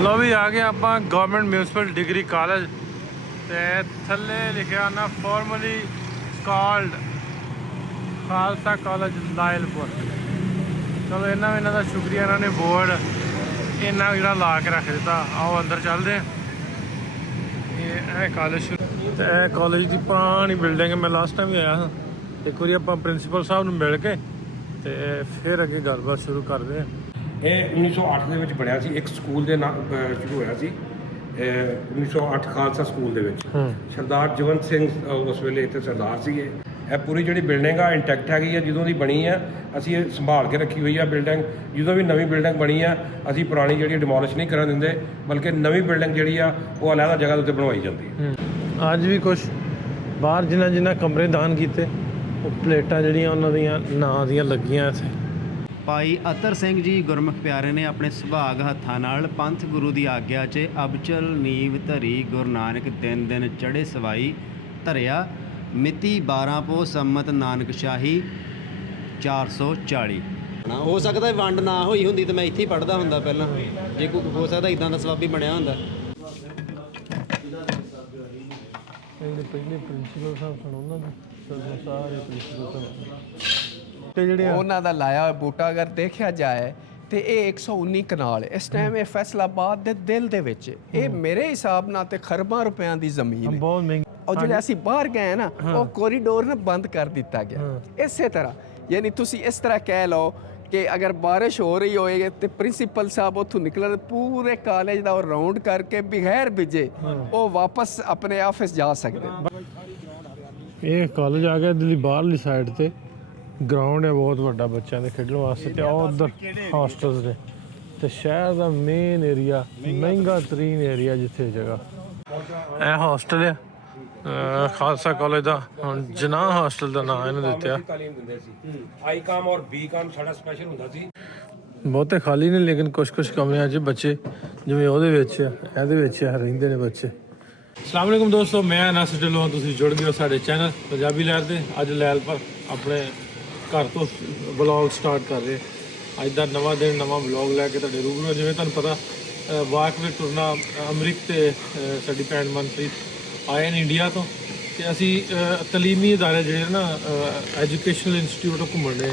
लो भी आ गए आप गवर्नमेंट म्यूनसिपल डिग्री कॉलेज ते थले लिखा ना formally called Khalsa college Lyallpur. चलो इन्हों का शुक्रिया, इन्होंने बोर्ड इन्ना जो ला के रख दिता। आओ अंदर चलते हैं। ये कॉलेज कॉलेज की पुरानी बिल्डिंग है। मैं लास्ट टाइम भी आया था। एक बार आप प्रिंसीपल साहब ਨੂੰ मिल के ਤੇ फिर अगे गलबात शुरू करते हैं। ਇਹ 1908 ਦੇ ਵਿੱਚ ਬਣਿਆ ਸੀ, ਇੱਕ ਸਕੂਲ ਦੇ ਨਾਲ ਸ਼ੁਰੂ ਹੋਇਆ ਸੀ 1908 ਖਾਲਸਾ ਸਕੂਲ ਦੇ ਵਿੱਚ। ਸਰਦਾਰ ਜਵੰਤ ਸਿੰਘ ਉਸ ਵੇਲੇ ਇੱਥੇ ਸਰਦਾਰ ਸੀਗੇ। ਇਹ ਪੂਰੀ ਜਿਹੜੀ ਬਿਲਡਿੰਗ ਆ ਇੰਟੈਕਟ ਹੈਗੀ ਆ, ਜਦੋਂ ਦੀ ਬਣੀ ਆ ਅਸੀਂ ਇਹ ਸੰਭਾਲ ਕੇ ਰੱਖੀ ਹੋਈ ਆ ਬਿਲਡਿੰਗ। ਜਦੋਂ ਵੀ ਨਵੀਂ ਬਿਲਡਿੰਗ ਬਣੀ ਆ ਅਸੀਂ ਪੁਰਾਣੀ ਜਿਹੜੀ ਡਿਮੋਲਿਸ਼ ਨਹੀਂ ਕਰਨ ਦਿੰਦੇ, ਬਲਕਿ ਨਵੀਂ ਬਿਲਡਿੰਗ ਜਿਹੜੀ ਆ ਉਹ ਅਲੱਗ ਜਗ੍ਹਾ ਦੇ ਉੱਤੇ ਬਣਵਾਈ ਜਾਂਦੀ ਹੈ। ਅੱਜ ਵੀ ਕੁਛ ਬਾਹਰ ਜਿਨ੍ਹਾਂ ਕਮਰੇ ਦਾਨ ਕੀਤੇ ਉਹ ਪਲੇਟਾਂ ਜਿਹੜੀਆਂ ਉਹਨਾਂ ਦੀਆਂ ਨਾਂ ਦੀਆਂ ਲੱਗੀਆਂ ਇੱਥੇ। ਭਾਈ ਅਤਰ ਸਿੰਘ ਜੀ ਗੁਰਮੁਖ ਪਿਆਰੇ ਨੇ ਆਪਣੇ ਸੁਭਾਗ ਹੱਥਾਂ ਨਾਲ ਪੰਥ ਗੁਰੂ ਦੀ ਆਗਿਆ 'ਚ ਅਬਚਲ ਨੀਂਵ ਧਰੀ। ਗੁਰੂ ਨਾਨਕ ਦਿਨ ਦਿਨ ਚੜ੍ਹੇ ਸਵਾਈ ਧਰਿਆ। ਮਿਤੀ 12 ਪੋ ਸੰਮਤ ਨਾਨਕ ਸ਼ਾਹੀ 440। ਹੋ ਸਕਦਾ ਵੰਡ ਨਾ ਹੋਈ ਹੁੰਦੀ ਤਾਂ ਮੈਂ ਇੱਥੇ ਹੀ ਪੜ੍ਹਦਾ ਹੁੰਦਾ ਪਹਿਲਾਂ। ਜੇ ਕੋਈ ਹੋ ਸਕਦਾ ਇਦਾਂ ਦਾ ਸਵਾਬੀ ਬਣਿਆ ਹੁੰਦਾ। ਪਹਿਲੇ ਪ੍ਰਿੰਸੀਪਲ ਸਾਹਿਬ ਸਨ, ਉਹਨਾਂ ਦੇ ਸਾਰੇ ਪ੍ਰਿੰਸੀਪਲ ਸਾਹਿਬ ਤੇ ਜਿਹੜੇ ਉਹਨਾਂ ਦਾ ਲਾਇਆ ਹੋਇਆ ਬੂਟਾ ਅਗਰ ਦੇਖਿਆ ਜਾਏ ਤੇ ਇਹ 119 ਕਨਾਲ ਇਸ ਟਾਈਮ ਇਹ ਫੈਸਲਾਬਾਦ ਦੇ ਦਿਲ ਦੇ ਵਿੱਚ। ਇਹ ਮੇਰੇ ਹਿਸਾਬ ਨਾਲ ਤੇ ਖਰਬਾਂ ਰੁਪਿਆਂ ਦੀ ਜ਼ਮੀਨ ਹੈ। ਬਹੁਤ ਮਹਿੰਗੀ। ਔਰ ਜਿਹੜੇ ਅਸੀਂ ਬਾਹਰ ਗਏ ਨਾ ਉਹ ਕੋਰੀਡੋਰ ਨਾ ਬੰਦ ਕਰ ਦਿੱਤਾ ਗਿਆ। ਇਸੇ ਤਰ੍ਹਾਂ ਯਾਨੀ ਤੁਸੀਂ ਇਸ ਤਰ੍ਹਾਂ ਕਹਿ ਲਓ ਕਿ ਅਗਰ ਬਾਰਿਸ਼ ਹੋ ਰਹੀ ਹੋਏ ਤੇ ਪ੍ਰਿੰਸੀਪਲ ਸਾਹਿਬ ਉੱਥੋਂ ਨਿਕਲਣ ਪੂਰੇ ਕਾਲਜ ਦਾ ਉਹ ਰਾਉਂਡ ਕਰਕੇ ਬਗੈਰ ਭਿੱਜੇ ਉਹ ਵਾਪਸ ਆਪਣੇ ਆਫਿਸ ਜਾ ਸਕਦੇ। ਇਹ ਕਾਲਜ ਆ ਗਿਆ ਦਿੱਲੀ ਬਾਹਰਲੀ ਸਾਈਡ ਤੇ। ਗਰਾਊਂਡ ਹੈ ਬਹੁਤ ਵੱਡਾ ਬੱਚਿਆਂ ਦੇ ਖੇਡਣ ਵਾਸਤੇ ਤੇ ਉਹ ਉਧਰ ਹੋਸਟਲਸ ਨੇ ਤੇ ਸ਼ਹਿਰ ਦਾ ਮੇਨ ਏਰੀਆ, ਮਹਿੰਗਾ ਤਰੀਨ ਏਰੀਆ ਜਿੱਥੇ ਜਗ੍ਹਾ। ਇਹ ਹੋਸਟਲ ਹੈ ਖਾਲਸਾ ਕਾਲਜ ਦਾ। ਹੁਣ ਜਨਾਹ ਹੋਸਟਲ ਦਾ ਨਾਮ ਇਹਨੂੰ ਦਿੱਤਾ। ਤਾਲੀਮ ਦਿੰਦੇ ਸੀ। ਆਈ ਕਾਮ ਔਰ ਬੀ ਕਾਮ ਸਾਡਾ ਸਪੈਸ਼ਲ ਹੁੰਦਾ ਸੀ। ਬਹੁਤੇ ਖਾਲੀ ਨੇ ਲੇਕਿਨ ਕੁਛ ਕਮਰਿਆਂ 'ਚ ਬੱਚੇ ਜਿਵੇਂ ਉਹਦੇ ਵਿੱਚ ਇਹਦੇ ਵਿੱਚ ਰਹਿੰਦੇ ਨੇ ਬੱਚੇ। ਅਸਲਾਮ ਵਾਲੇਕੁਮ ਦੋਸਤੋ, ਮੈਂ ਨਾਸਿਰ ਢਿੱਲੋਂ। ਤੁਸੀਂ ਜੁੜ ਗਏ ਹੋ ਸਾਡੇ ਚੈਨਲ ਪੰਜਾਬੀ ਲਹਿਰ ਦੇ। ਅੱਜ ਲੈਲਪੁਰ ਆਪਣੇ ਘਰ ਤੋਂ ਵਲੌਗ ਸਟਾਰਟ ਕਰ ਰਹੇ। ਅੱਜ ਦਾ ਨਵਾਂ ਦਿਨ, ਨਵਾਂ ਵਲੌਗ ਲੈ ਕੇ ਤੁਹਾਡੇ ਰੂਬਰੂ। ਜਿਵੇਂ ਤੁਹਾਨੂੰ ਪਤਾ ਵਾਕ ਵਿੱਚ ਟੁਰਨਾ ਅਮਰੀਕ ਤੇ ਸਾਡੀ ਭੈਣ ਮਨਪ੍ਰੀਤ ਆਏ ਨੇ ਇੰਡੀਆ ਤੋਂ ਤੇ ਅਸੀਂ ਤਲੀਮੀ ਅਦਾਰੇ ਜਿਹੜੇ ਨਾ ਐਜੂਕੇਸ਼ਨਲ ਇੰਸਟੀਚਿਊਟ ਘੁੰਮਣ ਦੇ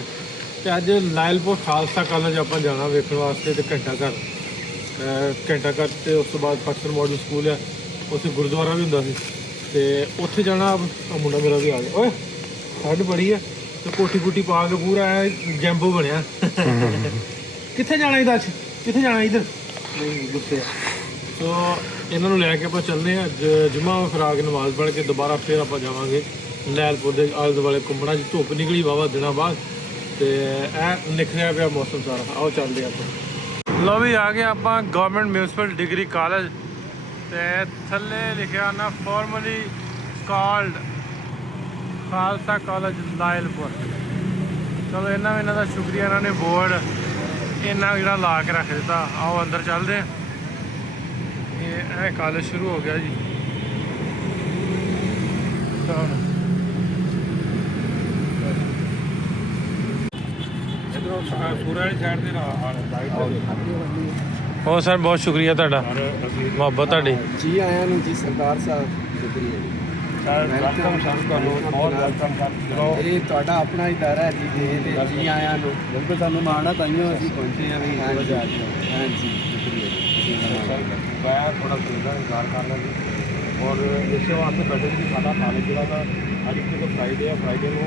ਤੇ ਅੱਜ ਲਾਇਲਪੁਰ ਖਾਲਸਾ ਕਾਲਜ ਆਪਾਂ ਜਾਣਾ ਵੇਖਣ ਵਾਸਤੇ। ਤੇ ਘੰਟਾ ਘਰ ਤੇ ਉਸ ਤੋਂ ਬਾਅਦ ਪਾਕਿਸਤਾਨ ਮਾਡਲ ਸਕੂਲ ਹੈ, ਉੱਥੇ ਗੁਰਦੁਆਰਾ ਵੀ ਹੁੰਦਾ ਸੀ ਤੇ ਉੱਥੇ ਜਾਣਾ। ਮੁੰਡਾ ਮੇਰਾ ਵੀ ਆ ਗਿਆ। ਓਏ ਠੰਡ ਬੜੀ ਹੈ ਤੇ ਕੋਟੀ ਪਾ ਕੇ ਪੂਰਾ ਜੈਂਬੋ ਬਣਿਆ। ਕਿੱਥੇ ਜਾਣਾ ਇਹਦਾ? ਕਿੱਥੇ ਜਾਣਾ ਇੱਧਰ? ਨਹੀਂ ਗੁੱਸੇ। ਸੋ ਇਹਨਾਂ ਨੂੰ ਲੈ ਕੇ ਆਪਾਂ ਚੱਲਦੇ ਹਾਂ ਜੁਮਾ ਫਰਾ ਕੇ ਨਮਾਜ਼ ਪੜ੍ਹ ਕੇ ਦੁਬਾਰਾ ਫਿਰ ਆਪਾਂ ਜਾਵਾਂਗੇ ਲੈਲਪੁਰ ਦੇ ਆਲੇ ਦੁਆਲੇ ਘੁੰਮਣਾ। ਜੀ ਧੁੱਪ ਨਿਕਲੀ ਵਾਵਾ ਦਿਨਾਂ ਬਾਅਦ ਤੇ ਇਹ ਨਿਖਰਿਆ ਪਿਆ ਮੌਸਮ ਸਾਰਾ। ਆਓ ਚੱਲਦੇ ਆਪਾਂ। ਲਓ ਵੀ ਆ ਗਏ ਆਪਾਂ ਗਵਰਨਮੈਂਟ ਮਿਊਨਸਿਪਲ ਡਿਗਰੀ ਕਾਲਜ ਤੇ ਥੱਲੇ ਲਿਖਿਆ ਨਾ formally called Khalsa college Lyallpur. ਚਲੋ ਇਹਨਾਂ ਦਾ ਸ਼ੁਕਰੀਆ, ਇਹਨਾਂ ਨੇ ਬੋਰਡ ਇੰਨਾ ਜਿਹੜਾ ਲਾ ਕੇ ਰੱਖ ਦਿੱਤਾ। ਆਓ ਅੰਦਰ ਚੱਲਦੇ ਹਾਂ। ਇਹ ਕਾਲਜ ਸ਼ੁਰੂ ਹੋ ਗਿਆ ਜੀ। ਇਧਰੋਂ ਸੂਰ ਵਾਲੀ ਸਾਈਡ ਦੇ ਬਹੁਤ ਸਰ, ਬਹੁਤ ਸ਼ੁਕਰੀਆ ਤੁਹਾਡਾ, ਮੁਹੱਬਤ ਤੁਹਾਡੀ। ਜੀ ਆਇਆਂ ਨੂੰ ਜੀ ਸਰਦਾਰ ਸਾਹਿਬ, ਸ਼ੁਕਰੀਆ ਜੀ। ਇਹ ਤੁਹਾਡਾ ਆਪਣਾ ਇਦਾਰਾ ਹੈ ਜੀ। ਤੇ ਜੀ ਆਇਆਂ ਨੂੰ ਬਿਲਕੁਲ ਸਾਨੂੰ ਮਾਣ ਆ, ਤਾਈਓ ਅਸੀਂ ਪਹੁੰਚੇ ਹਾਂ ਵੀ। ਹਾਂਜੀ ਸ਼ੁਕਰੀਆ ਜੀ। ਮੈਂ ਥੋੜਾ ਸੁਵਿਧਾ ਇੰਤਜ਼ਾਰ ਕਰ ਲਿਆ ਜੀ ਔਰ ਇਸੇ ਵਾਸਤੇ ਬੈਠੇ ਸੀ ਕਿ ਸਾਡਾ ਕਾਲਜ ਜਿਹੜਾ ਵਾ ਅੱਜ ਕਿਉਂਕਿ ਫਰਾਈਡੇ ਆ, ਫਰਾਈਡੇ ਨੂੰ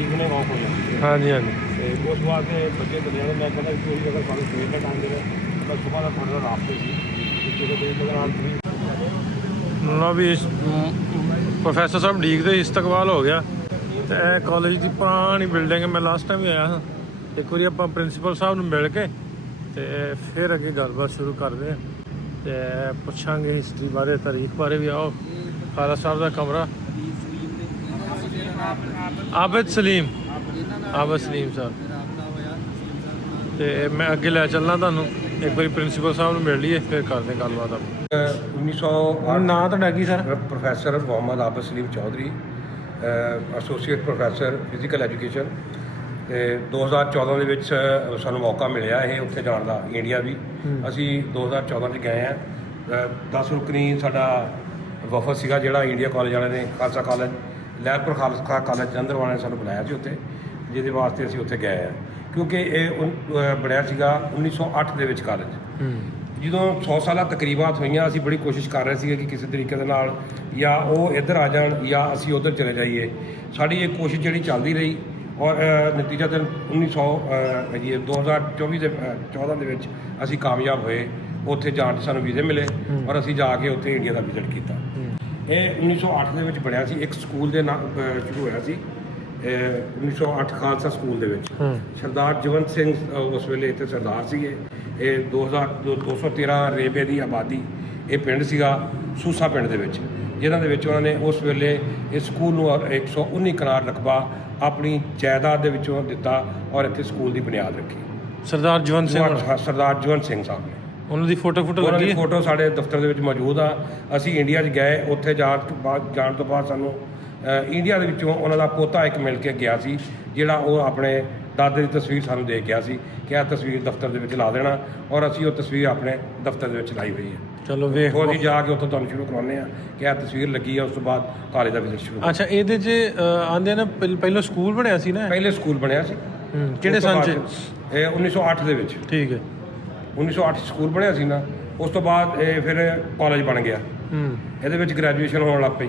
ਈਵਨਿੰਗ ਆਫ ਹੋ ਜਾਂਦੀ ਹੈ। ਹਾਂਜੀ ਹਾਂਜੀ। ਤੇ ਉਸ ਵਾਸਤੇ ਬੱਚੇ ਦੁਨੀਆ ਦੇ ਮੈਂ ਕਹਿੰਦਾ ਕੋਈ ਅਗਰ ਸਾਨੂੰ ਸਵੇਰ ਦਾ ਟਾਈਮ ਦੇਵੇ ਤਾਂ ਸੁਬਾਹ ਦਾ ਥੋੜਾ ਰਾਸਤੇ ਸੀ ਕਿ ਦੇ ਨਾਲ ਲਓ ਵੀ ਪ੍ਰੋਫੈਸਰ ਸਾਹਿਬ ਡੀਕਦੇ ਇਸਤਕਬਾਲ ਹੋ ਗਿਆ। ਤੇ ਇਹ ਕਾਲਜ ਦੀ ਪੁਰਾਣੀ ਬਿਲਡਿੰਗ ਹੈ। ਮੈਂ ਲਾਸਟ ਟਾਈਮ ਵੀ ਆਇਆ ਹਾਂ। ਇੱਕ ਵਾਰੀ ਆਪਾਂ ਪ੍ਰਿੰਸੀਪਲ ਸਾਹਿਬ ਨੂੰ ਮਿਲ ਕੇ ਤੇ ਫਿਰ ਅੱਗੇ ਗੱਲਬਾਤ ਸ਼ੁਰੂ ਕਰਦੇ ਹਾਂ ਤੇ ਪੁੱਛਾਂਗੇ ਹਿਸਟਰੀ ਬਾਰੇ, ਤਾਰੀਖ ਬਾਰੇ ਵੀ। ਆਓ ਖਾਲਸਾ ਸਾਹਿਬ ਦਾ ਕਮਰਾ। ਆਬਦ ਸਲੀਮ ਸਾਹਿਬ ਤੇ ਮੈਂ ਅੱਗੇ ਲੈ ਚੱਲਣਾ ਤੁਹਾਨੂੰ। ਇੱਕ ਵਾਰੀ ਪ੍ਰਿੰਸੀਪਲ ਸਾਹਿਬ ਨੂੰ ਮਿਲ ਲਈਏ ਫਿਰ ਕਰਦੇ ਗੱਲਬਾਤ। ਆਪਾਂ 1908 ਨਾਂ ਤੁਹਾਡਾ ਕੀ ਸਰ? Professor Muhammad Abid Saleem Chaudhry, associate professor physical education ਤੇ 2014 ਦੇ ਵਿੱਚ ਸਾਨੂੰ ਮੌਕਾ ਮਿਲਿਆ ਇਹ ਉੱਥੇ ਜਾਣ ਦਾ, ਇੰਡੀਆ ਵੀ। ਅਸੀਂ 2014 'ਚ ਗਏ ਹਾਂ। 10 ਰੁਕਨੀ ਸਾਡਾ ਵਫਦ ਸੀਗਾ ਜਿਹੜਾ ਇੰਡੀਆ ਕਾਲਜ ਵਾਲਿਆਂ ਨੇ, ਖਾਲਸਾ ਕਾਲਜ, ਲਹਿਰਪੁਰ ਖਾਲਸਾ ਕਾਲਜ ਜਲੰਧਰ ਵਾਲਿਆਂ ਨੇ ਸਾਨੂੰ ਬੁਲਾਇਆ ਸੀ ਉੱਥੇ, ਜਿਹਦੇ ਵਾਸਤੇ ਅਸੀਂ ਉੱਥੇ ਗਏ ਹਾਂ। ਕਿਉਂਕਿ ਇਹ ਬਣਿਆ ਸੀਗਾ 1908 ਦੇ ਵਿੱਚ ਕਾਲਜ। ਜਦੋਂ 100 ਸਾਲਾ ਤਕਰੀਬਾਤ ਹੋਈਆਂ, ਅਸੀਂ ਬੜੀ ਕੋਸ਼ਿਸ਼ ਕਰ ਰਹੇ ਸੀਗੇ ਕਿ ਕਿਸੇ ਤਰੀਕੇ ਦੇ ਨਾਲ ਜਾਂ ਉਹ ਇੱਧਰ ਆ ਜਾਣ ਜਾਂ ਅਸੀਂ ਉੱਧਰ ਚਲੇ ਜਾਈਏ। ਸਾਡੀ ਇਹ ਕੋਸ਼ਿਸ਼ ਜਿਹੜੀ ਚੱਲਦੀ ਰਹੀ ਔਰ ਨਤੀਜਾ ਤਾਂ 2014 ਦੇ ਵਿੱਚ ਅਸੀਂ ਕਾਮਯਾਬ ਹੋਏ। ਉੱਥੇ ਜਾਣ 'ਚ ਸਾਨੂੰ ਵੀਜ਼ੇ ਮਿਲੇ ਔਰ ਅਸੀਂ ਜਾ ਕੇ ਉੱਥੇ ਇੰਡੀਆ ਦਾ ਵਿਜ਼ਿਟ ਕੀਤਾ। ਇਹ 1908 ਦੇ ਵਿੱਚ ਬਣਿਆ ਸੀ, ਇੱਕ ਸਕੂਲ ਦੇ ਨਾਲ ਸ਼ੁਰੂ ਹੋਇਆ ਸੀ 1908 ਖਾਲਸਾ ਸਕੂਲ ਦੇ ਵਿੱਚ। ਸਰਦਾਰ ਜਵੰਤ ਸਿੰਘ ਉਸ ਵੇਲੇ ਇੱਥੇ ਸਰਦਾਰ ਸੀਗੇ। ਇਹ 213 ਰੇਬੇ ਦੀ ਆਬਾਦੀ ਇਹ ਪਿੰਡ ਸੀਗਾ, ਸੂਸਾ ਪਿੰਡ ਦੇ ਵਿੱਚ, ਜਿਨ੍ਹਾਂ ਦੇ ਵਿੱਚ ਉਹਨਾਂ ਨੇ ਉਸ ਵੇਲੇ ਇਸ ਸਕੂਲ ਨੂੰ 119 ਕਨਾਲ ਰਕਬਾ ਆਪਣੀ ਜਾਇਦਾਦ ਦੇ ਵਿੱਚੋਂ ਦਿੱਤਾ ਔਰ ਇੱਥੇ ਸਕੂਲ ਦੀ ਬੁਨਿਆਦ ਰੱਖੀ। ਸਰਦਾਰ ਜਵੰਤ ਸਿੰਘ ਸਰਦਾਰ ਜਵੰਤ ਸਿੰਘ ਸਾਹਿਬ ਨੇ। ਉਹਨਾਂ ਦੀ ਫੋਟੋ ਉਹਨਾਂ ਦੀ ਫੋਟੋ ਸਾਡੇ ਦਫ਼ਤਰ ਦੇ ਵਿੱਚ ਮੌਜੂਦ ਆ। ਅਸੀਂ ਇੰਡੀਆ 'ਚ ਗਏ, ਉੱਥੇ ਜਾਣ ਤੋਂ ਬਾਅਦ ਸਾਨੂੰ ਇੰਡੀਆ ਦੇ ਵਿੱਚੋਂ ਉਹਨਾਂ ਦਾ ਪੋਤਾ ਇੱਕ ਮਿਲ ਕੇ ਗਿਆ ਸੀ, ਜਿਹੜਾ ਉਹ ਆਪਣੇ ਦਾਦੇ ਦੀ ਤਸਵੀਰ ਸਾਨੂੰ ਦੇ ਗਿਆ ਸੀ ਕਿ ਆਹ ਤਸਵੀਰ ਦਫ਼ਤਰ ਦੇ ਵਿੱਚ ਲਾ ਦੇਣਾ, ਔਰ ਅਸੀਂ ਉਹ ਤਸਵੀਰ ਆਪਣੇ ਦਫ਼ਤਰ ਦੇ ਵਿੱਚ ਲਾਈ ਹੋਈ ਹੈ। ਚਲੋ ਵੇਖ, ਉਹ ਅਸੀਂ ਜਾ ਕੇ ਉੱਥੋਂ ਤੁਹਾਨੂੰ ਸ਼ੁਰੂ ਕਰਾਉਂਦੇ ਆ ਕਿ ਆਹ ਤਸਵੀਰ ਲੱਗੀ ਆ। ਉਸ ਤੋਂ ਬਾਅਦ ਕਾਲਜ ਦਾ ਵਿਜ਼ਿਟ ਸ਼ੁਰੂ। ਅੱਛਾ, ਇਹਦੇ 'ਚ ਆਂਦੇ ਨਾ ਪਹਿਲਾਂ ਸਕੂਲ ਬਣਿਆ ਸੀ ਨਾ? ਪਹਿਲੇ ਸਕੂਲ ਬਣਿਆ ਸੀ। ਕਿਹੜੇ ਸਾਲ 'ਚ? ਇਹ 1908 ਦੇ ਵਿੱਚ। ਠੀਕ ਹੈ, 1908 ਸਕੂਲ ਬਣਿਆ ਸੀ ਨਾ। ਉਸ ਤੋਂ ਬਾਅਦ ਇਹ ਫਿਰ ਕਾਲਜ ਬਣ ਗਿਆ। ਇਹਦੇ ਵਿੱਚ ਗ੍ਰੈਜੂਏਸ਼ਨ ਹੋਣ ਲੱਗ ਪਈ।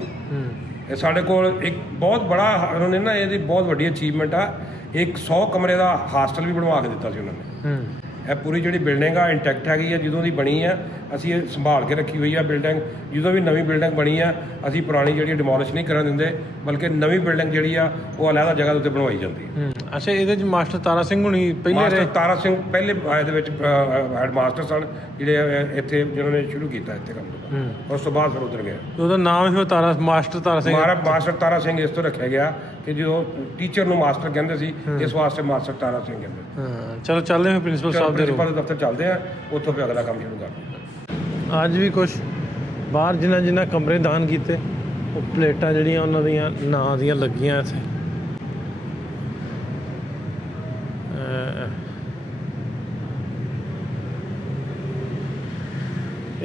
ਇਹ ਸਾਡੇ ਕੋਲ ਇੱਕ ਬਹੁਤ ਬੜਾ, ਉਹਨਾਂ ਨੇ ਨਾ ਇਹਦੀ ਬਹੁਤ ਵੱਡੀ ਅਚੀਵਮੈਂਟ ਆ, ਇੱਕ 100 ਕਮਰੇ ਦਾ ਹਾਸਟਲ ਵੀ ਬਣਵਾ ਕੇ ਦਿੱਤਾ ਸੀ ਉਹਨਾਂ ਨੇ। ਇਹ ਪੂਰੀ ਜਿਹੜੀ ਬਿਲਡਿੰਗ ਆ ਇੰਟੈਕਟ ਹੈਗੀ ਆ, ਜਦੋਂ ਦੀ ਬਣੀ ਆ ਅਸੀਂ ਇਹ ਸੰਭਾਲ ਕੇ ਰੱਖੀ ਹੋਈ ਆ ਬਿਲਡਿੰਗ। ਜਦੋਂ ਵੀ ਨਵੀਂ ਬਿਲਡਿੰਗ ਬਣੀ ਆ ਅਸੀਂ ਪੁਰਾਣੀ ਜਿਹੜੀ ਡਿਮੋਲਿਸ਼ ਨਹੀਂ ਕਰਨ ਦਿੰਦੇ, ਬਲਕਿ ਨਵੀਂ ਬਿਲਡਿੰਗ ਜਿਹੜੀ ਆ ਉਹ ਅਲੱਗਾ ਜਗ੍ਹਾ ਦੇ ਉੱਤੇ ਬਣਵਾਈ ਜਾਂਦੀ ਹੈ। ਅੱਛਾ, ਇਹਦੇ 'ਚ ਮਾਸਟਰ ਤਾਰਾ ਸਿੰਘ ਹੁਣੀ ਪਹਿਲੇ ਮਾਸਟਰ ਤਾਰਾ ਸਿੰਘ ਪਹਿਲੇ ਇਹਦੇ ਵਿੱਚ ਹੈਡ ਮਾਸਟਰ ਸਨ, ਜਿਹੜੇ ਇੱਥੇ ਜਿਹਨਾਂ ਨੇ ਸ਼ੁਰੂ ਕੀਤਾ ਇੱਥੇ ਕੰਮ। ਉਸ ਤੋਂ ਬਾਅਦ ਫਿਰ ਉੱਧਰ ਗਏ। ਉਹਦਾ ਨਾਮ ਹੀ ਤਾਰਾ, ਮਾਸਟਰ ਤਾਰਾ ਸਿੰਘ। ਮਾਸਟਰ ਤਾਰਾ ਸਿੰਘ ਇਸ ਤੋਂ ਰੱਖਿਆ ਗਿਆ ਕਿ ਜਦੋਂ ਟੀਚਰ ਨੂੰ ਮਾਸਟਰ ਕਹਿੰਦੇ ਸੀ, ਇਸ ਵਾਸਤੇ ਮਾਸਟਰ ਤਾਰਾ ਸਿੰਘ ਕਹਿੰਦੇ। ਚਲੋ ਚੱਲਦੇ ਹਾਂ ਪ੍ਰਿੰਸੀਪਲ ਸਾਹਿਬ ਦੇ ਦਫ਼ਤਰ ਚੱਲਦੇ ਆ, ਉੱਥੋਂ ਫਿਰ ਅਗਲਾ ਕੰਮ ਸ਼ੁਰੂ ਕਰਦੇ। ਅੱਜ ਵੀ ਕੁਛ ਬਾਹਰ ਜਿਨ੍ਹਾਂ ਕਮਰੇ ਦਾਨ ਕੀਤੇ, ਉਹ ਪਲੇਟਾਂ ਜਿਹੜੀਆਂ ਉਹਨਾਂ ਦੀਆਂ ਨਾਂ ਦੀਆਂ ਲੱਗੀਆਂ ਇੱਥੇ।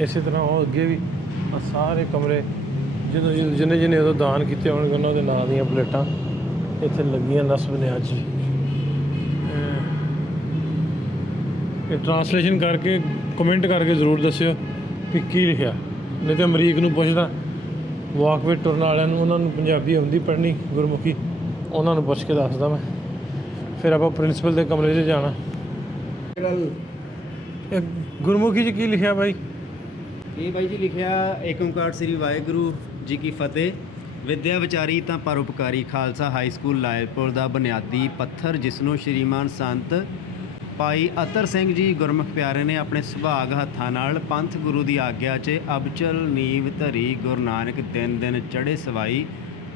ਇਸੇ ਤਰ੍ਹਾਂ ਉਹ ਅੱਗੇ ਵੀ ਸਾਰੇ ਕਮਰੇ ਜਿਹਨੇ ਉਦੋਂ ਦਾਨ ਕੀਤੇ ਹੋਣਗੇ ਉਹਨਾਂ ਦੇ ਨਾਂ ਦੀਆਂ ਪਲੇਟਾਂ ਇੱਥੇ ਲੱਗੀਆਂ ਨਸਬ ਨੇ। ਅੱਜ ਇਹ ਟ੍ਰਾਂਸਲੇਸ਼ਨ ਕਰਕੇ ਕਮੈਂਟ ਕਰਕੇ ਜ਼ਰੂਰ ਦੱਸਿਓ ਕਿ ਕੀ ਲਿਖਿਆ, ਨਹੀਂ ਤਾਂ ਅਮਰੀਕ ਨੂੰ ਪੁੱਛਦਾ, ਵਾਕਵੇ ਟੁਰਨ ਵਾਲਿਆਂ ਨੂੰ, ਉਹਨਾਂ ਨੂੰ ਪੰਜਾਬੀ ਆਉਂਦੀ ਪੜ੍ਹਨੀ ਗੁਰਮੁਖੀ, ਉਹਨਾਂ ਨੂੰ ਪੁੱਛ ਕੇ ਦੱਸਦਾ ਮੈਂ। ਫਿਰ ਆਪਾਂ ਪ੍ਰਿੰਸੀਪਲ ਦੇ ਕਮਰੇ 'ਚ ਜਾਣਾ। ਇਹ ਗੁਰਮੁਖੀ 'ਚ ਕੀ ਲਿਖਿਆ ਬਾਈ? ਇਹ ਬਾਈ ਜੀ ਲਿਖਿਆ, ਏਕ ਓਂਕਾਰ ਸ੍ਰੀ ਵਾਹਿਗੁਰੂ ਜੀ ਕੀ ਫਤਿਹ। ਵਿਦਿਆ ਵਿਚਾਰੀ ਤਾਂ ਪਰਉਪਕਾਰੀ, ਖਾਲਸਾ ਹਾਈ ਸਕੂਲ ਲਾਇਲਪੁਰ ਦਾ ਬੁਨਿਆਦੀ ਪੱਥਰ, ਜਿਸ ਨੂੰ ਸ਼੍ਰੀਮਾਨ ਸੰਤ ਭਾਈ ਅਤਰ ਸਿੰਘ ਜੀ ਗੁਰਮੁਖ ਪਿਆਰੇ ਨੇ ਆਪਣੇ ਸੁਭਾਗ ਹੱਥਾਂ ਨਾਲ ਪੰਥ ਗੁਰੂ ਦੀ ਆਗਿਆ 'ਚ ਅਬਚਲ ਨੀਂਵ ਧਰੀ। ਗੁਰੂ ਨਾਨਕ ਦਿਨ ਦਿਨ ਚੜ੍ਹੇ ਸਵਾਈ